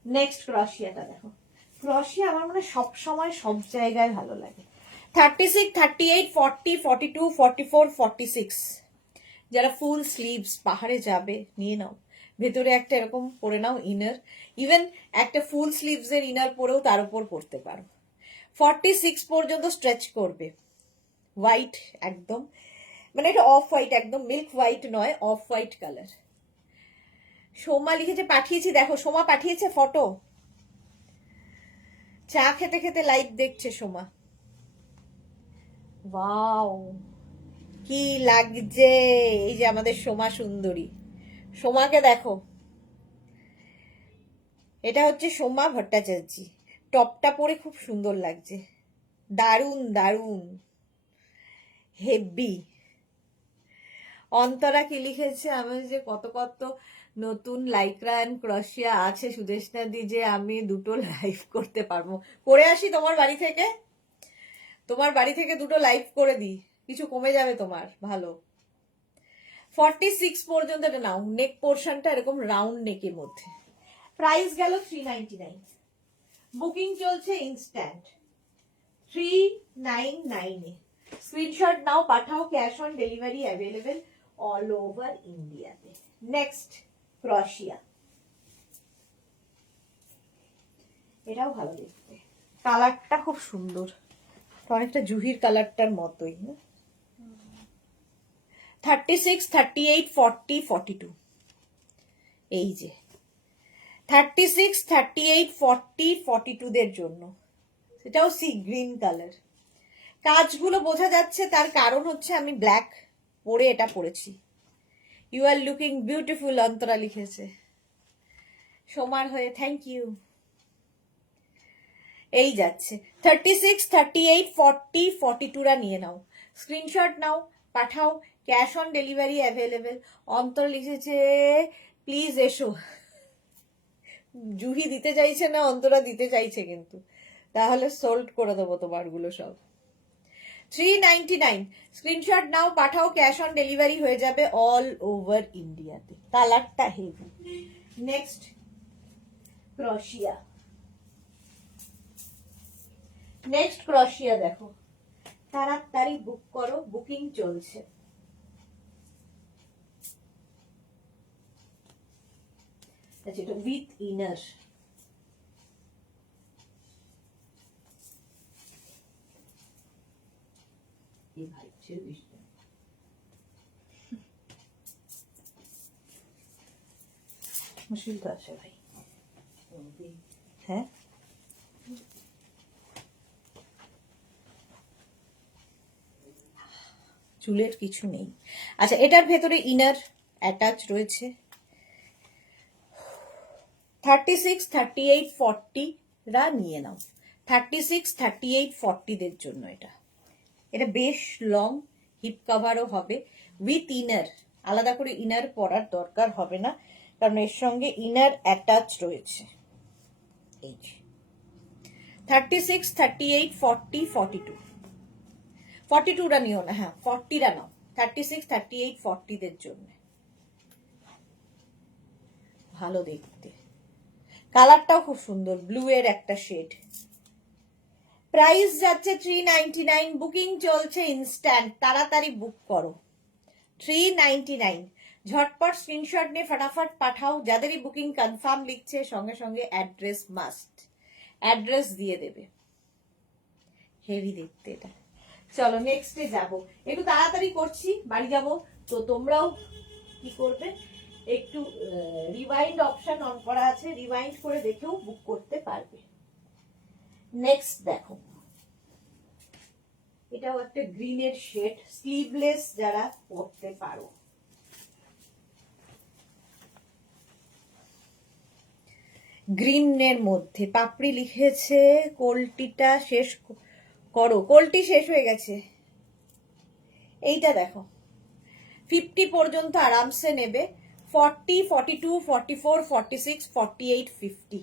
নেক্সট ক্রোশিয়াটা দেখো। ক্রোশিয়া আমার মনে সব সময় সব জায়গায় ভালো লাগে। 36, 38, 40, 42, 44, 46। যারা ফুল স্লিভস পাহাড়ে যাবে নিয়ে নাও। ভেতরে একটা এরকম পরে নাও ইনার, ইভেন একটা ফুল স্লিভস এর ইনার পরেও তার উপর পরতে পারো। 46 পর্যন্ত স্ট্রেচ করবে। হোয়াইট একদম, মানে এটা অফ হোয়াইট, একদম মিল্ক হোয়াইট নয়, অফ হোয়াইট কালার। সোমা লিখেছে পাঠিয়েছি, দেখো সোমা পাঠিয়েছে ফটো। চা খেতে খেতে লাইভ দেখছে সোমা। ওয়াও কি লাগছে, এই যে আমাদের সোমা সুন্দরী। সোমাকে দেখো, এটা হচ্ছে সোমা ভট্টাচার্য। টপটা পরে খুব সুন্দর লাগছে, দারুণ দারুণ হেভি। অন্তরা কি লিখেছে, আমি যে কত কত নতুন লাইক্রা অ্যান্ড ক্রোশিয়া আছে সুদেশনা দি, যে আমি দুটো লাইভ করতে পারবো। করে আসি তোমার বাড়ি থেকে, তোমার বাড়ি থেকে দুটো লাইভ করে দিই, কিছু কমে যাবে তোমার। ভালো। 46 পর্যন্ত এটা নাও। নেক পোর্শনটা এরকম রাউন্ড নেকের মধ্যে। প্রাইস গেল 399। বুকিং চলছে ইনস্ট্যান্ট 399 এ। স্ক্রিনশট নাও, পাঠাও, cash on delivery available all over ইন্ডিয়াতে। নেক্সট ক্রোশিয়া। এটাও ভালো দেখতে, কালারটা খুব সুন্দর, অনেকটা জুহির কালারটার মতোই না। 36, 38, 40, 42। এই যে 36, 38, 40, 42 দের জন্য। সেটাও সি গ্রিন কালার। কাজগুলো বোঝা যাচ্ছে, তার কারণ হচ্ছে আমি ব্ল্যাক পরে এটা পরেছি। You are looking beautiful, Antara লিখেছে সোমার হয়ে, থ্যাংক ইউ। এই যাচ্ছে 36, 38, 40, 42 রা নিয়ে নাও। স্ক্রিনশট নাও, পাঠাও, cash on delivery available. Antar লিখেছে প্লিজ এসো। জুহি দিতে চাইছে না, অন্তরা দিতে চাইছে কিন্তু, তাহলে সোল্ড করে দেবো তোমারগুলো সব। 399। স্ক্রিনশট নাও, পাঠাও, ক্যাশ অন ডেলিভারি হয়ে যাবে অল ওভার ইন্ডিয়াতে। কালারটা হেভি। নেক্সট ক্রোশিয়া। নেক্সট ক্রোশিয়া দেখো, তাড়াতাড়ি বুক করো, বুকিং চলছে। আচ্ছা, এটা উইথ ইনার। এই ভাই মুশকিল তো আছে ভাই। হ্যাঁ, চুলের কিছু নেই। আচ্ছা, এটার ভেতরে ইনার অ্যাটাচ রয়েছে। 36, 38, 40 রা নিয়ে নাও। 36, 38, 40 দের জন্য এটা। এটা বেশ লং, হিপ কাভারও হবে উইথ ইনার। আলাদা করে ইনার পরার দরকার হবে না, কারণ এর সঙ্গে ইনার অ্যাটাচ রয়েছে। এই 36, 38, 40, 42। 42 রা নিও না, হ্যাঁ 40 রা নাও। 36, 38, 40 দের জন্য ভালো দেখতে। কালারটাও খুব সুন্দর, ব্লু এর একটা শেড। প্রাইস যাচ্ছে 399। বুকিং চলছে ইনস্ট্যান্ট, তাড়াতাড়ি বুক করো। 399। ঝটপট স্ক্রিনশট নিয়ে ফটাফট পাঠাও। যাদেরই বুকিং কনফার্ম লিখছে, সঙ্গে সঙ্গে অ্যাড্রেস মাস্ট, অ্যাড্রেস দিয়ে দেবে। হেভি দেখতে এটা। চলো নেক্সটে যাব, একটু তাড়াতাড়ি করছি, বাড়ি যাব। তো তোমরাও কি করবে, একটু রিওয়াইন্ড অপশন অন করা আছে, রিওয়াইন্ড করে দেখেও বুক করতে পারবে। নেক্সট দেখো, এটাও একটা গ্রিনের শেড, স্লিভলেস যারা পরতে পারো। গ্রিনের মধ্যে পাপড়ি লিখেছে, কোল্টিটা শেষ করো। কোল্টি শেষ হয়ে গেছে। এইটা দেখো, 50 পর্যন্ত আরামসে নেবে। 40, 42, 44, 46, 48, 50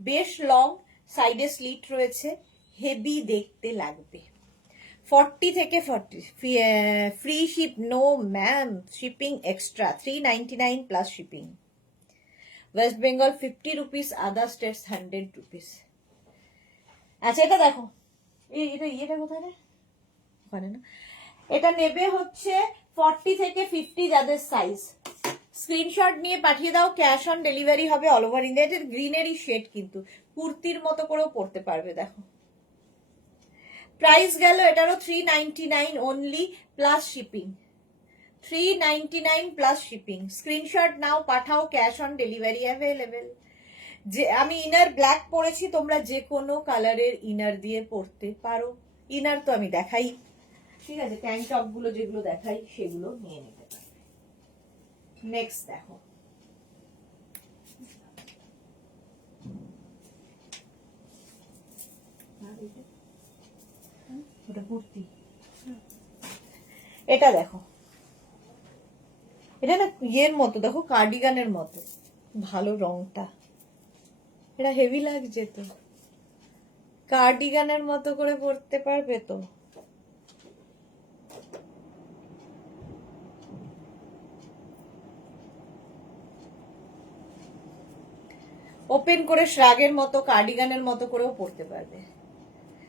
বেশ লং, সাইডে স্লিট রয়েছে, হেভি দেখতে লাগবে। 40 থেকে 40 free ship, no ma'am, shipping extra 399 plus shipping. West Bengal 50 rupees, other states 100 rupees. আচ্ছা এটা দেখো, এটা কোথায় রে, ওখানে না। এটা নেবে হচ্ছে 40 থেকে 50 যাদের সাইজ, স্ক্রিনশট নিয়ে পাঠিয়ে দাও, ক্যাশ অন ডেলিভারি হবে অল ওভার ইন্ডিয়া। এটার গ্রিনারি শেড, কিন্তু কুর্তির মতো করেও পরতে পারবে। দেখো প্রাইস গেল এটারও 399 only plus shipping. 399 plus shipping. Screenshot নাও, পাঠাও, ক্যাশ অন ডেলিভারি অ্যাভেলেবেল। যে আমি ইনার ব্ল্যাক পরেছি, তোমরা যে কোনো কালারের ইনার দিয়ে পরতে পারো। ইনার তো আমি দেখাই, ঠিক আছে, ট্যাঙ্ক টপ গুলো যেগুলো দেখাই সেগুলো নিয়ে নিতে পারবে। নেক্সট দেখো, ওটা কুর্তি। এটা দেখো, এটা না ইয়ের মতো, দেখো কার্ডিগানের মতো, ভালো রংটা, এটা হেভি লাগছে তো, কার্ডিগানের মতো করে পরতে পারবে তো। ওপেন করে শ্রাগের মতো, কার্ডিগানের মতো করেও পরতে পারবে।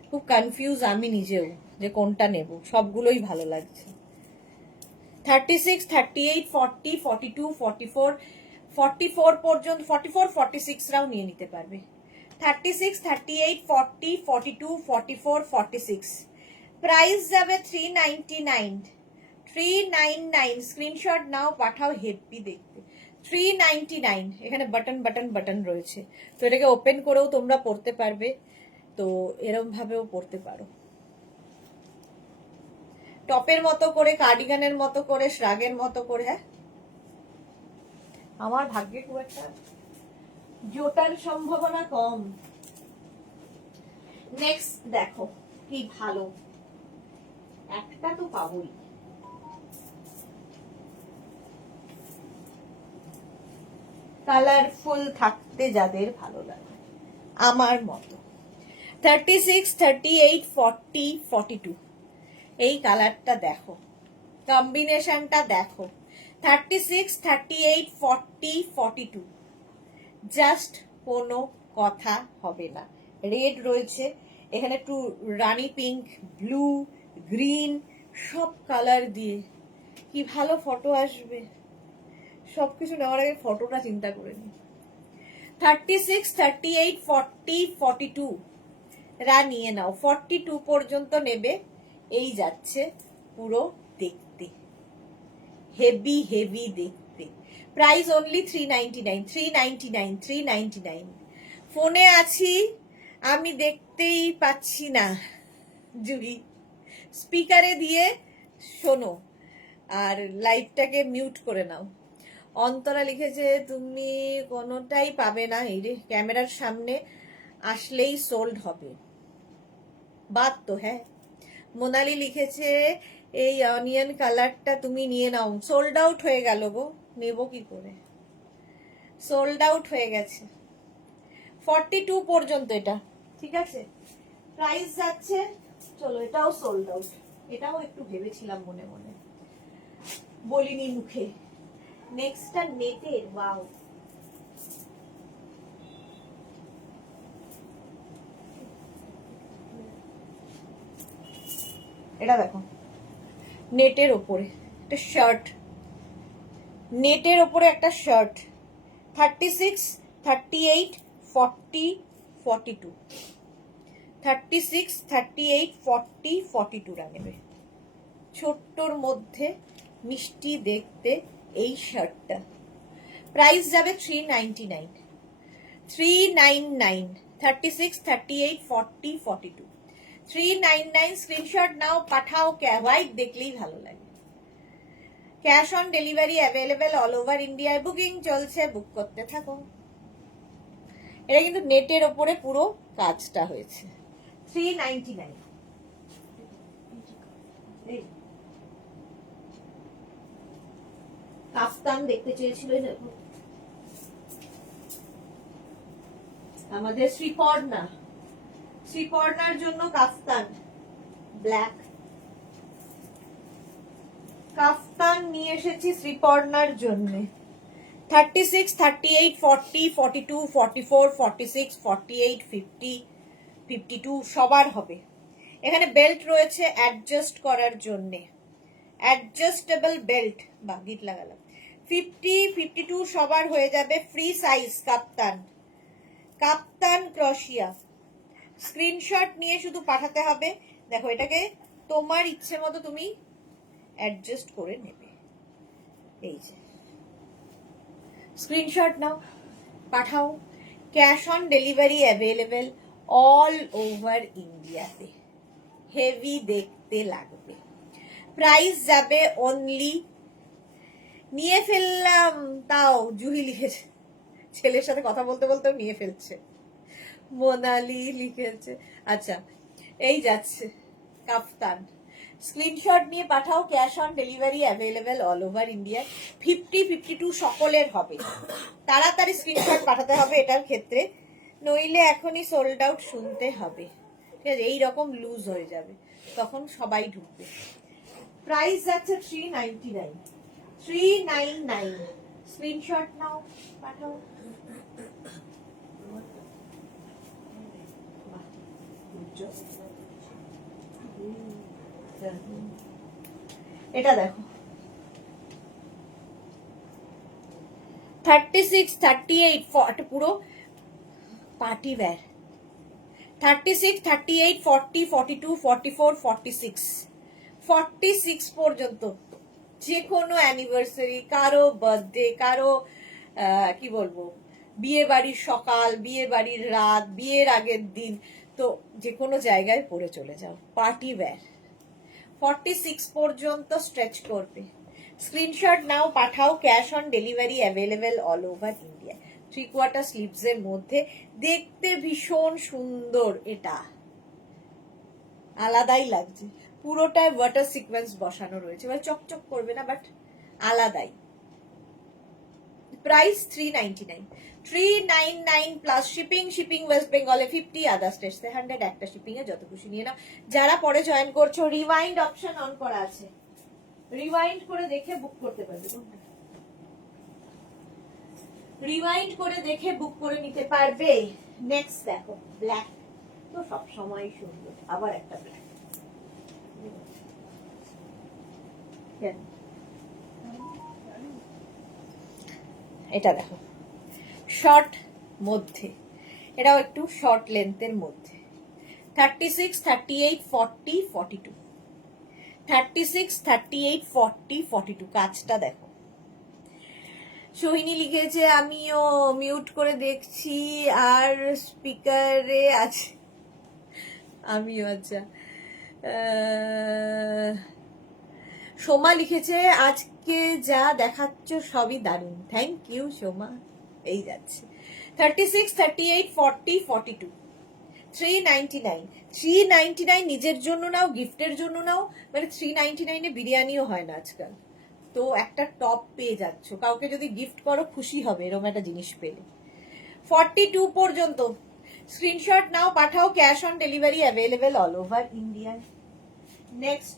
খুব কনফিউজ আমি নিজেও যে কোনটা নেব, সবগুলোই ভালো লাগছে। 36, 38, 40, 42, 44, 44 পর্যন্ত, 44, 46 রাও নিয়ে নিতে পারবে। 36, 38, 40, 42, 44, 46 প্রাইস যাবে 399। 399 স্ক্রিনশট নাও, পাঠাও, হেভি দেখতে। 399, এখানে বাটন বাটন বাটন রয়েছে, তো এটাকে ওপেন করেও তোমরা পড়তে পারবে, তো এরকম ভাবেও পড়তে পারো। টপের মতো করে, কার্ডিগানের মতো করে, শ্রাগের মতো করে। হ্যাঁ, আমার ভাগ্যে খুব একটা জোটার সম্ভাবনা কম। নেক্সট দেখো কি ভালো, একটা তো পাবোই। কালারফুল থাকতে যাদের ভালো লাগে, আমার মতো। 36, 38, 40, 42 এই কালারটা দেখো, কম্বিনেশনটা দেখো। 36, 38, 40, 42 জাস্ট কোনো কথা হবে না। রেড রয়েছে এখানে, একটু রানি পিঙ্ক, ব্লু, গ্রিন, সব কালার দিয়ে কি ভালো ফটো আসবে। সবকিছু নেওয়ার আগে ফটোটা চিন্তা করে নি। 36, 38, 40, 42 রা নিয়ে নাও। 42 পর্যন্ত নেবে। এই যাচ্ছে পুরো দেখতে হেভি হেভি দেখতে। Price only 399, 399, 399। ফোনে আছি, আমি দেখতেই পাচ্ছি না। জুহি স্পিকারে দিয়ে শোনো আর লাইভটাকে মিউট করে নাও। অন্তরা লিখেছে তুমি কোনোটাই পাবে না, এই রে ক্যামেরার সামনে আসলেই সোল্ড হবে, বাদ তো। হ্যাঁ, মোনালি লিখেছে এই অনিয়ন কালারটা তুমি নিয়ে নাও, সোল্ড আউট হয়ে গেল গো, নেব কি করে, সোল্ড আউট হয়ে গেছে। 42 পর্যন্ত এটা, ঠিক আছে। প্রাইস যাচ্ছে, চলো এটাও সোল্ড আউট, এটাও একটু ভেবেছিলাম মনে মনে, বলিনি মুখে। নেক্সটটা নেটের, ওয়াও, এটা দেখো নেটের ওপরে একটা শার্ট, নেটের ওপরে একটা শার্ট। 36, 38, 40, 42 36, 38, 40, 42 রা নেবে। ছোট্টর মধ্যে মিষ্টি দেখতে এই শার্টটা। প্রাইস যাবে 399, 399। 36, 38, 40, 42 399। স্ক্রিনশট নাও, পাঠাও, হোয়াইট দেখলেই ভালো লাগে। Cash on delivery available all over ইন্ডিয়ায়, বুকিং চলছে, বুক করতে থাকো। এটা কিন্তু নেটের ওপরে পুরো কাজটা হয়েছে। 399। কাফতান দেখতে চেয়েছিল, দেখো আমাদের শ্রীপর্ণার জন্য কাফতান ব্ল্যাক কাফতান নিয়ে এসেছি শ্রীপর্ণার জন্য। 36, 38, 40, 42, 44, 46, 48, 50, 52 সবার হবে। এখানে বেল্ট রয়েছে অ্যাডজাস্ট করার জন্য, অ্যাডজাস্টেবল বেল্ট, বা গিট লাগালাম। 50, 52 সবার হয়ে যাবে। ফ্রি সাইজ কাপ্তান ক্রশিয়া। স্ক্রিনশট নিয়ে শুধু পাঠাতে হবে। দেখো এটাকে তোমার ইচ্ছে মতো তুমি অ্যাডজাস্ট করে নেবে। এই যে স্ক্রিনশট নাও, পাঠাও। Cash on delivery available all over ইন্ডিয়াতে। হেভি দেখতে লাগবে। প্রাইস যাবে অনলি, নিয়ে ফেললাম, তাও জুহি লিখেছে, ছেলের সাথে কথা বলতে বলতেও নিয়ে ফেলছে, মোনালি লিখেছে। আচ্ছা এই যাচ্ছে কাফতান। স্ক্রিনশট নিয়ে পাঠাও। Cash on delivery available all over India. 50, 52 সকলের হবে। তাড়াতাড়ি স্ক্রিনশট পাঠাতে হবে এটার ক্ষেত্রে, নইলে এখনই সোল্ড আউট শুনতে হবে। ঠিক আছে, এইরকম লুজ হয়ে যাবে, তখন সবাই ঢুকবে। প্রাইস যাচ্ছে 399। 399। স্ক্রিনশট নাও, পাঠাও। এটা দেখো 36, 38, 40 পুরো পার্টি ওয়্যার। 36, 38, 40, 42, 44, 46, 46 পর্যন্ত যে কোনো অ্যানিভার্সারি, কারো বার্থডে, কারো কি বলবো বিয়ে বাড়ির সকাল, বিয়ে বাড়ির রাত, বিয়ের আগের দিন, তো যে কোনো জায়গায় পরে চলে যাও। পার্টি ওয়্যার 46 পর্যন্ত স্ট্রেচ করবে। স্ক্রিনশট নাও, পাঠাও। Cash on delivery available all over India. 3/4 sleeves এর মধ্যে দেখতে ভীষণ সুন্দর। এটা আলাদাই লাগছে, পুরোটায় ওয়াটার সিকোয়েন্স বসানো রয়েছে, মানে চকচক করবে না, বাট আলাদাই। প্রাইস 399। 399 প্লাস শিপিং ওয়েস্ট বেঙ্গলে 50, আদার স্টেটসে 100। একটা শিপিং এ যত খুশি নিয়ে নাও। যারা পরে জয়েন করছো, রিওয়াইন্ড অপশন অন করা আছে, রিওয়াইন্ড করে দেখে বুক করতে পারবে। রিওয়াইন্ড করে দেখে বুক করে নিতে পারবে। নেক্সট দেখো ব্ল্যাক, তো সব সময় সুন্দর। আবার একটা ব্ল্যাক, এটা দেখো শর্ট মধ্যে, এটাও একটু শর্ট লেন্থের মধ্যে। 36, 38, 40, 42, 36, 38, 40, 42 কাজটা দেখো। সোহিনী লিখেছে আমিও মিউট করে দেখছি আর স্পিকারে আছে আমিও। আচ্ছা সোমা লিখেছে আজকে যা দেখাচ্ছ সবই দারুণ। Thank you Soma. এই যাচ্ছে 36, 38, 40, 42, 399। 399 নিজের জন্য নাও, গিফটের জন্য নাও, মানে 399 বিরিয়ানিও হয় না আজকাল, তো একটা টপ পেয়ে যাচ্ছ। কাউকে যদি গিফট করো খুশি হবে এরকম একটা জিনিস পেলে। 42 পর্যন্ত স্ক্রিনশট নাও, পাঠাও। Cash on delivery available all over India. Next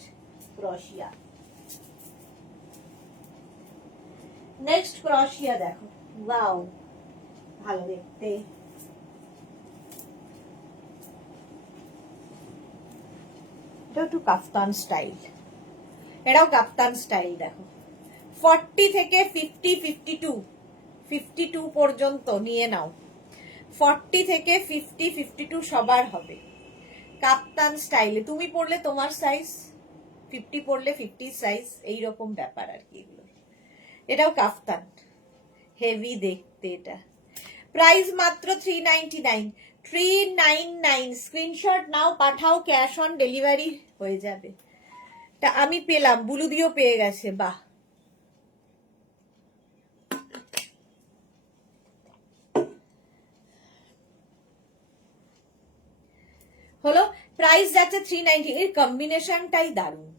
ক্রশিয়া দেখো, ওয়াও ভালো দেখতে। এটা একটু কাফতান স্টাইল, এটাও কাপ্তান স্টাইল। দেখো 40 থেকে 50, 52, 52 পর্যন্ত নিয়ে নাও। 40 থেকে 50, 52 সবার হবে। কাপ্তান স্টাইলে তুমি পড়লে তোমার সাইজ, 50 পড়লে 50 সাইজ, এইরকম ব্যাপার আর কি এগুলো। এটাও কাফতান, হেভি দেখতে। এটা প্রাইস মাত্র 399। 399 স্ক্রিনশট নাও, পাঠাও। ক্যাশ অন ডেলিভারি হয়ে যাবে। তা আমি পেলাম, বুলুদিও পেয়ে গেছে, বাহ। প্রাইস যাচ্ছে 390। এর কম্বিনেশনটাই দারুণ।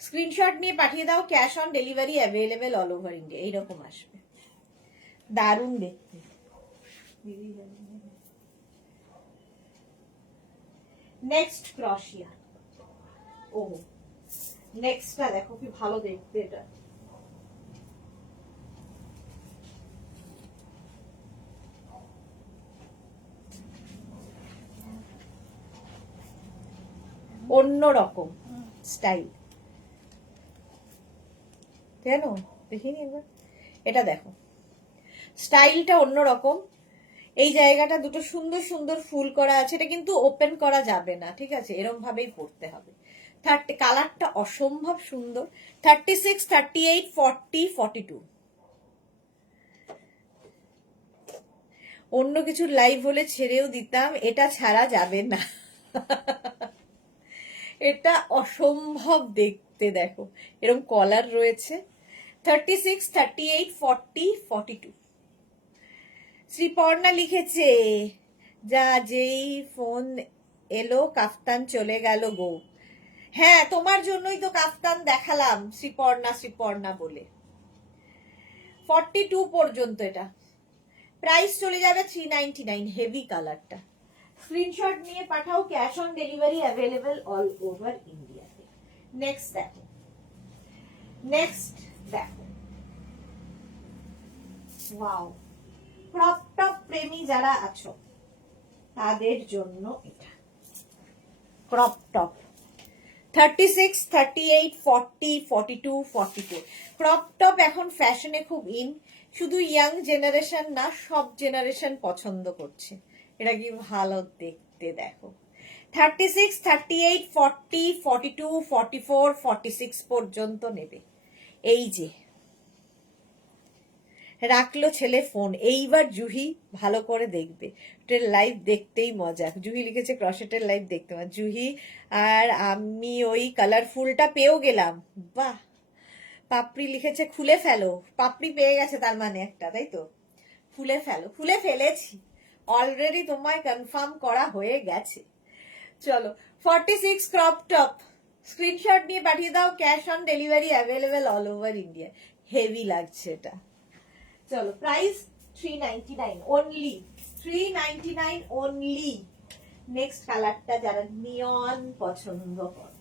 স্ক্রিনশট নিয়ে পাঠিয়ে দাও, cash on delivery available all over India. এইরকম আসবে, দারুণ দেখতে। নেক্সট ক্রশিয়া। ও নেক্সটটা দেখো কি ভালো দেখতে, এটা অন্যরকম স্টাইল। কেন দেখিনি একবার, এটা দেখো স্টাইলটা অন্যরকম। এই জায়গাটা দুটো সুন্দর সুন্দর ফুল করা আছে, এটা কিন্তু ওপেন করা যাবে না, ঠিক আছে, এরম ভাবেই পড়তে হবে। 30 কালারটা অসম্ভব সুন্দর। 36, 38, 40, 42। অন্য কিছু লাইভ হলে ছেড়েও দিতাম, এটা ছাড়া যাবে না। এটা অসম্ভব দেখতে, দেখো এরকম কলার রয়েছে। 36, 38, 40, 42। শ্রীপর্ণা লিখেছে, যা যেই ফোন এলো কাফতান চলে গেল গো। হ্যাঁ, তোমার জন্যই তো কাফতান দেখালাম, শ্রীপর্ণা শ্রীপর্ণা বলে। 42 পর্যন্ত এটা। প্রাইস চলে যাবে 399। হেভি কালারটা। স্ক্রিনশট নিয়ে পাঠাও, cash on delivery available all over ইন্ডিয়াতে। নেক্সট দেখো, নেক্সট দেখো, ওয়াও। ক্রপ টপ প্রেমী যারা আছো তাদের জন্য এটা ক্রপ টপ। 36, 38, 40, 42, 44। ক্রপ টপ এখন ফ্যাশনে খুব ইন। শুধু ইয়াং জেনারেশন না, সব জেনারেশন পছন্দ করছে। এটা কি ভালো দেখতে, দেখো। 36, 38, 40, 42, 44, 46 পর্যন্ত নেবে। এই যে রাখলো ছেলে ফোন, এইবার জুহি ভালো করে দেখবে। এটার লাইভ দেখতেই মজা। জুহি লিখেছে ক্রশেটের লাইভ দেখতে মজা। জুহি আর আমি ওই কালারফুলটা পেয়েও গেলাম। বাহ। পাপড়ি লিখেছে খুলে ফেলো। পাপড়ি পেয়ে গেছে তার মানে একটা, তাই তো? খুলে ফেলো, খুলে ফেলেছি অলরেডি, তোমায় কনফার্ম করা হয়ে গেছে। চলো 46 ক্রপ টপ। স্ক্রিনশট নিয়ে পাঠিয়ে দাও, cash on delivery available all over India. Heavy লাগছে এটা। চলো প্রাইস 399 অনলি। 399 অনলি। নেক্সট কালারটা যারা নিয়ন পছন্দ করে,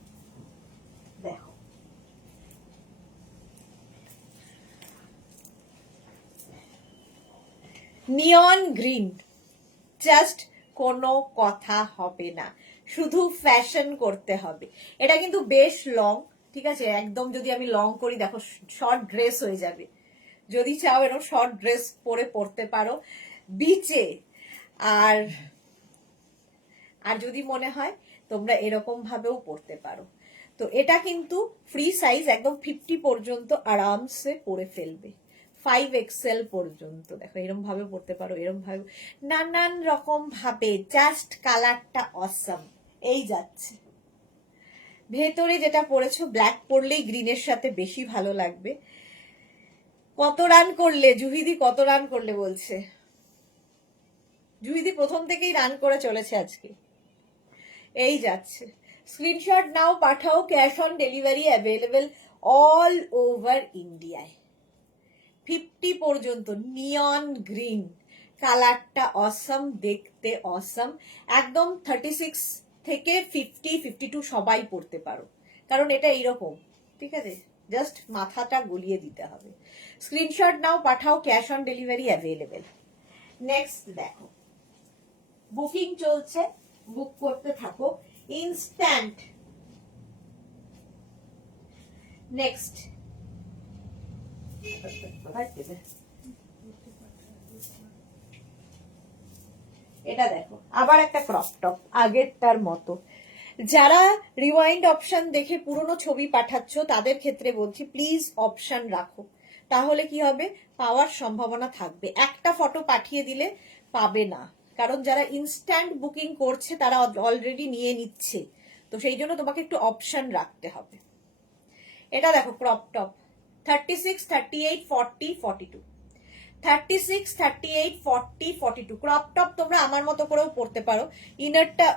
দেখো নিয়ন গ্রিন। জাস্ট কোনো কথা হবে না, শুধু ফ্যাশন করতে হবে। এটা কিন্তু বেশ লং, ঠিক আছে, একদম যদি আমি লং করি দেখো শর্ট ড্রেস হয়ে যাবে। যদি চাও এরকম শর্ট ড্রেস পরে পড়তে পারো বিচে। আর আর যদি মনে হয় তোমরা এরকম ভাবেও পড়তে পারো। তো এটা কিন্তু ফ্রি সাইজ, একদম 50 পর্যন্ত আরামসে পরে ফেলবে। 5XL পর্যন্ত দেখো, এরকম ভাবে পড়তে পারো, এরকম ভাবে, নানান রকম ভাবে। জাস্ট কালারটা অসাম। এই যাচ্ছে ভেতরে যেটা পরেছো, ব্ল্যাক পরলেই গ্রিনের সাথে বেশি ভালো লাগবে। কত রান করলে জুহিদি, কত রান করলে বলছে জুহিদি? প্রথম থেকেই রান করে চলেছে আজকে। এই যাচ্ছে, স্ক্রিনশট নাও, পাঠাও, cash on delivery available all over ইন্ডিয়ায়। 50 পর্যন্ত নিয়ন গ্রিন কালারটা অসম দেখতে, অসম একদম। 36 থেকে 50, 52 সবাই পড়তে পারো, কারণ এটা এইরকম, ঠিক আছে, জাস্ট মাথাটা গলিয়ে দিতে হবে। স্ক্রিনশট নাও, পাঠাও, cash on delivery available. Next দেখো, বুকিং চলছে, বুক করতে থাকো ইনস্ট্যান্ট। নেক্সট এটা দেখো, আবার একটা ক্রপ টপ আগেরটার মতো। যারা রিওয়াইন্ড অপশন দেখে পুরনো ছবি পাঠাচ্ছ তাদের ক্ষেত্রে বলছি, প্লিজ অপশন রাখো, তাহলে কি হবে, পাওয়ার সম্ভাবনা থাকবে। একটা ফটো পাঠিয়ে দিলে পাবে না, কারণ যারা ইনস্ট্যান্ট বুকিং করছে তারা অলরেডি নিয়ে নিচ্ছে, তো সেই জন্য তোমাকে একটু অপশন রাখতে হবে। এটা দেখো ক্রপ টপ। 36, 38, 40, 42। 36, 38, 40, 42 ক্রপ টপ তোমরা আমার মতো করেও পরতে পারো। ইনারটা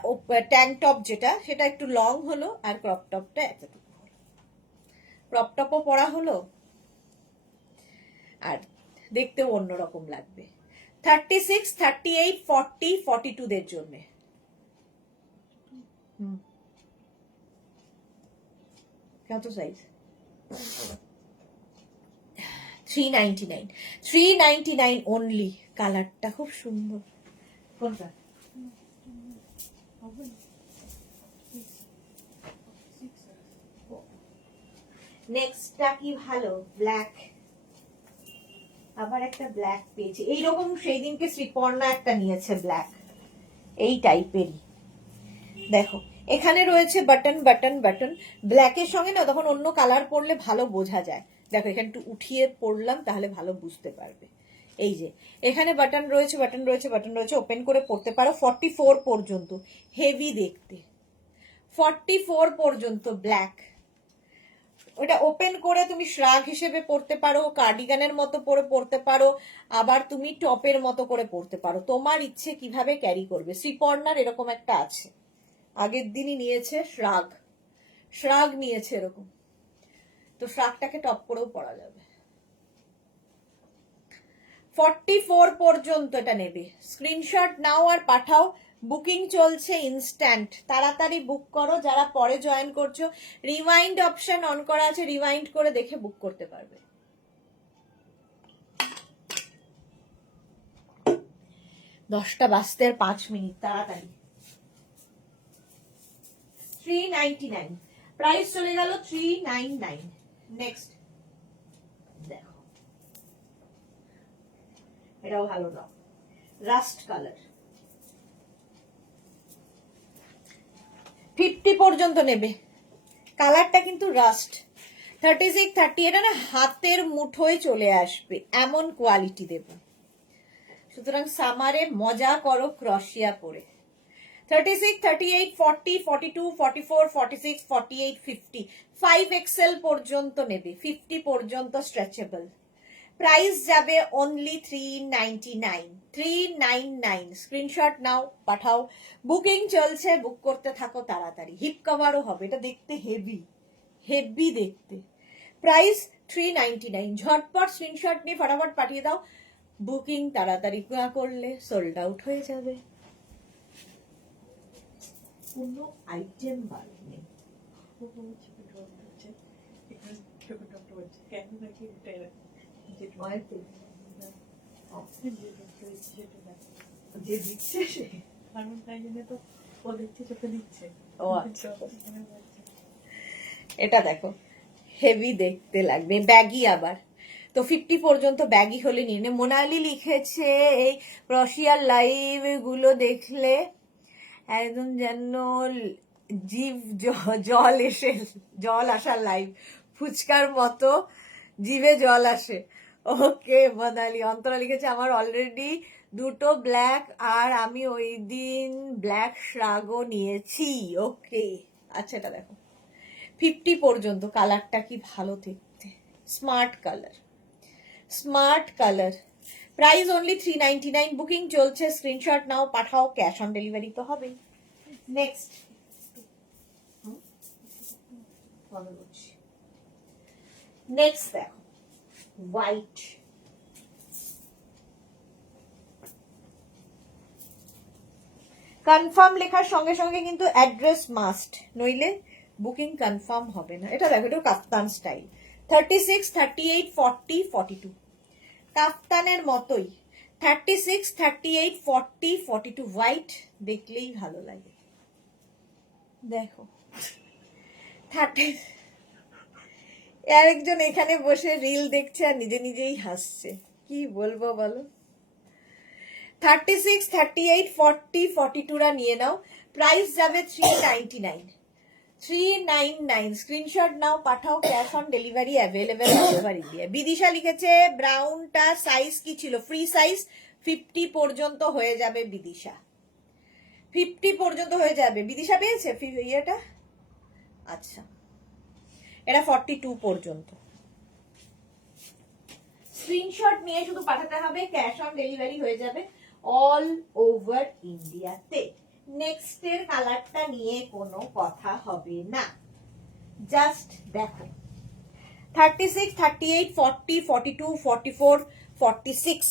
ট্যাঙ্ক টপ যেটা সেটা একটু লং হলো, আর ক্রপ টপটা এতটুকু হলো। ক্রপ টপও পরা হলো আর দেখতেও অন্যরকম লাগবে। 36, 38, 40, 42 দের জন্য। কত সাইজ? 399, 399 অনলি। কালারটা খুব সুন্দর। কোনটা? নেক্সটটা কি ভালো? ব্ল্যাক। আবার একটা ব্ল্যাক পেয়েছি এইরকম। সেই দিনকে শ্রীপর্ণা একটা নিয়েছে ব্ল্যাক, এই টাইপেরই। দেখো এখানে রয়েছে বাটন বাটন বাটন। ব্ল্যাকের সঙ্গে না তখন অন্য কালার পরলে ভালো বোঝা যায়। দেখো এখানে একটু উঠিয়ে পড়লাম তাহলে ভালো বুঝতে পারবে। এই যে এখানে বাটন রয়েছে, বাটন রয়েছে, বাটন রয়েছে। ওপেন করে পড়তে পারো 44 পর্যন্ত। হেভি দেখতে। 44 পর্যন্ত ব্ল্যাক। ওটা ওপেন করে তুমি শ্রাগ হিসেবে পড়তে পারো, কার্ডিগানের মতো পরে পড়তে পারো, আবার তুমি টপের মতো করে পড়তে পারো। তোমার ইচ্ছে কিভাবে ক্যারি করবে। শ্রীপর্ণার এরকম একটা আছে, আগের দিনই নিয়েছে শ্রাগ, শ্রাগ নিয়েছে এরকম। তো শ্রাগটাকে টপ করেও পরা যাবে। 44 পর্যন্ত এটা নেবে। স্ক্রিনশট নাও আর পাঠাও। বুকিং চলছে ইনস্ট্যান্ট, তাড়াতাড়ি বুক করো। যারা পরে জয়েন করছো, রিমাইন্ড অপশন অন করা আছে, রিমাইন্ড করে দেখে বুক করতে পারবে। 10টা বাজতে আর 5 মিনিট, তাড়াতাড়ি। 399 প্রাইস চলে গেল 399। নেক্সট দেখো, এটাও ভালো না, রাস্ট কালার। 50 পর্যন্ত নেবে। কালারটা কিন্তু রাস্ট। 36, 30 এটা না হাতের মুঠোয় চলে আসবে এমন কোয়ালিটি দেব। সুতরাং সামারে মজা করো ক্রশিয়া পরে। 36, 38, 40, 42, 44, 46, 48, 50 5XL পর্যন্ত নেবে। 50 পর্যন্ত স্ট্রেচেবল। প্রাইস যাবে অনলি 399। 399 স্ক্রিনশট নাও পাঠাও। বুকিং চলছে, বুক করতে থাকো তাড়াতাড়ি। হিপ কভারও হবে, এটা দেখতে হেভি, হেভি দেখতে। প্রাইস 399। ঝটপট স্ক্রিনশট নিয়ে ফটাফট পাঠিয়ে দাও। বুকিং তাড়াতাড়ি না করলে সোল্ড আউট হয়ে যাবে। কোনো আইটেম বাকি নেই। যে দিচ্ছে সে কারণ তাই জন্য তো ও দিচ্ছে, চোখে দিচ্ছে। ও আচ্ছা, এটা দেখো হেভি দেখতে লাগবে, ব্যাগি আবার। তো 50 পর্যন্ত ব্যাগি হলে নিয়ে নে। মোনালি লিখেছে এই ক্রশিয়ার লাইভ গুলো দেখলে একদম যেন জিভ জল এসে, জল আসার লাইভ, ফুচকার মতো জিভে জল আসে। ওকে মোনালি। অন্তরা লিখেছে আমার অলরেডি 2টো ব্ল্যাক, আর আমি ওই দিন ব্ল্যাক শ্রাগও নিয়েছি। ওকে আচ্ছা, এটা দেখো 50 পর্যন্ত। কালারটা কি ভালো দেখতে, smart colour, smart colour. Price only 399। Booking চলছে, স্ক্রিনশট নাও পাঠাও। ক্যাশ অন ডেলিভারি তো হবেই। নেক্সট নেক্সট দেখো হোয়াইট। কনফার্ম লেখার সঙ্গে সঙ্গে কিন্তু অ্যাড্রেস মাস্ট, নইলে বুকিং কনফার্ম হবে না। এটা দেখো, এটা কাফতান স্টাইল। 36, 38, 40, 42 কাফতানের মতোই। 36, 38, 40, 42 হোয়াইট দেখলেই ভালো লাগে। দেখো 30 আরেকজন এখানে বসে রিল দেখছে আর নিজে নিজেই হাসছে, কি বলবো বলো। 36, 38, 40, 42 রা নিয়ে নাও। প্রাইস যাবে 399। 399 স্ক্রিনশট নাও পাঠাও। Cash on delivery available all over India. Bidisha লিখেছে ব্রাউনটা সাইজ কি ছিল? Free size. 50 পর্যন্ত হয়ে যাবে বিদিশা, 50 পর্যন্ত হয়ে যাবে। বিদিশা পেয়েছে ইয়েটা? আচ্ছা, এটা 42 পর্যন্ত। স্ক্রিনশট নিয়ে শুধু পাঠাতে হবে, ক্যাশ অন ডেলিভারি হয়ে যাবে অল ওভার ইন্ডিয়াতে। নেক্সট এর কালারটা নিয়ে কোনো কথা হবে না, জাস্ট দেখো। 36, 38, 40, 42, 44, 46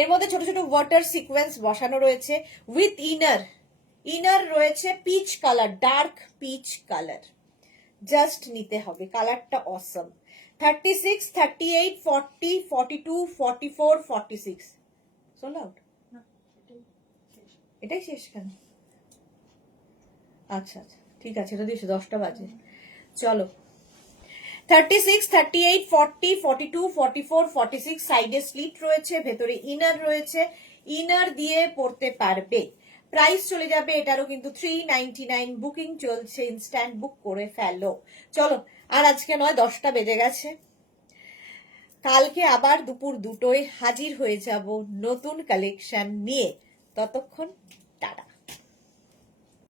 এর মধ্যে ছোট ছোট ওয়াটার সিকোয়েন্স বসানো রয়েছে উইথ ইনার রয়েছে peach colour, dark peach colour. Just নিতে হবে, কালারটা অসম। 36, 38, 40, 42, 44, 46 সোল্ড আউট। এটাই শেষ কেন? আচ্ছা আচ্ছা ঠিক আছে, এটা দিয়ে 10টা বাজে। চলো 36, 38, 40, 42, 44, 46 সাইডে স্লিট রয়েছে, ভেতরে ইনার রয়েছে, ইনার দিয়ে পড়তে পারবে। প্রাইস চলে যাবে এটারও কিন্তু 399, বুকিং চলছে, ইনস্ট্যান্ট বুক করে ফেলো। চলো আর আজকে নয়, 10টা বেজে গেছে। কালকে আবার দুপুর 2টোয় হাজির হয়ে যাব নতুন কালেকশন নিয়ে। ততক্ষণ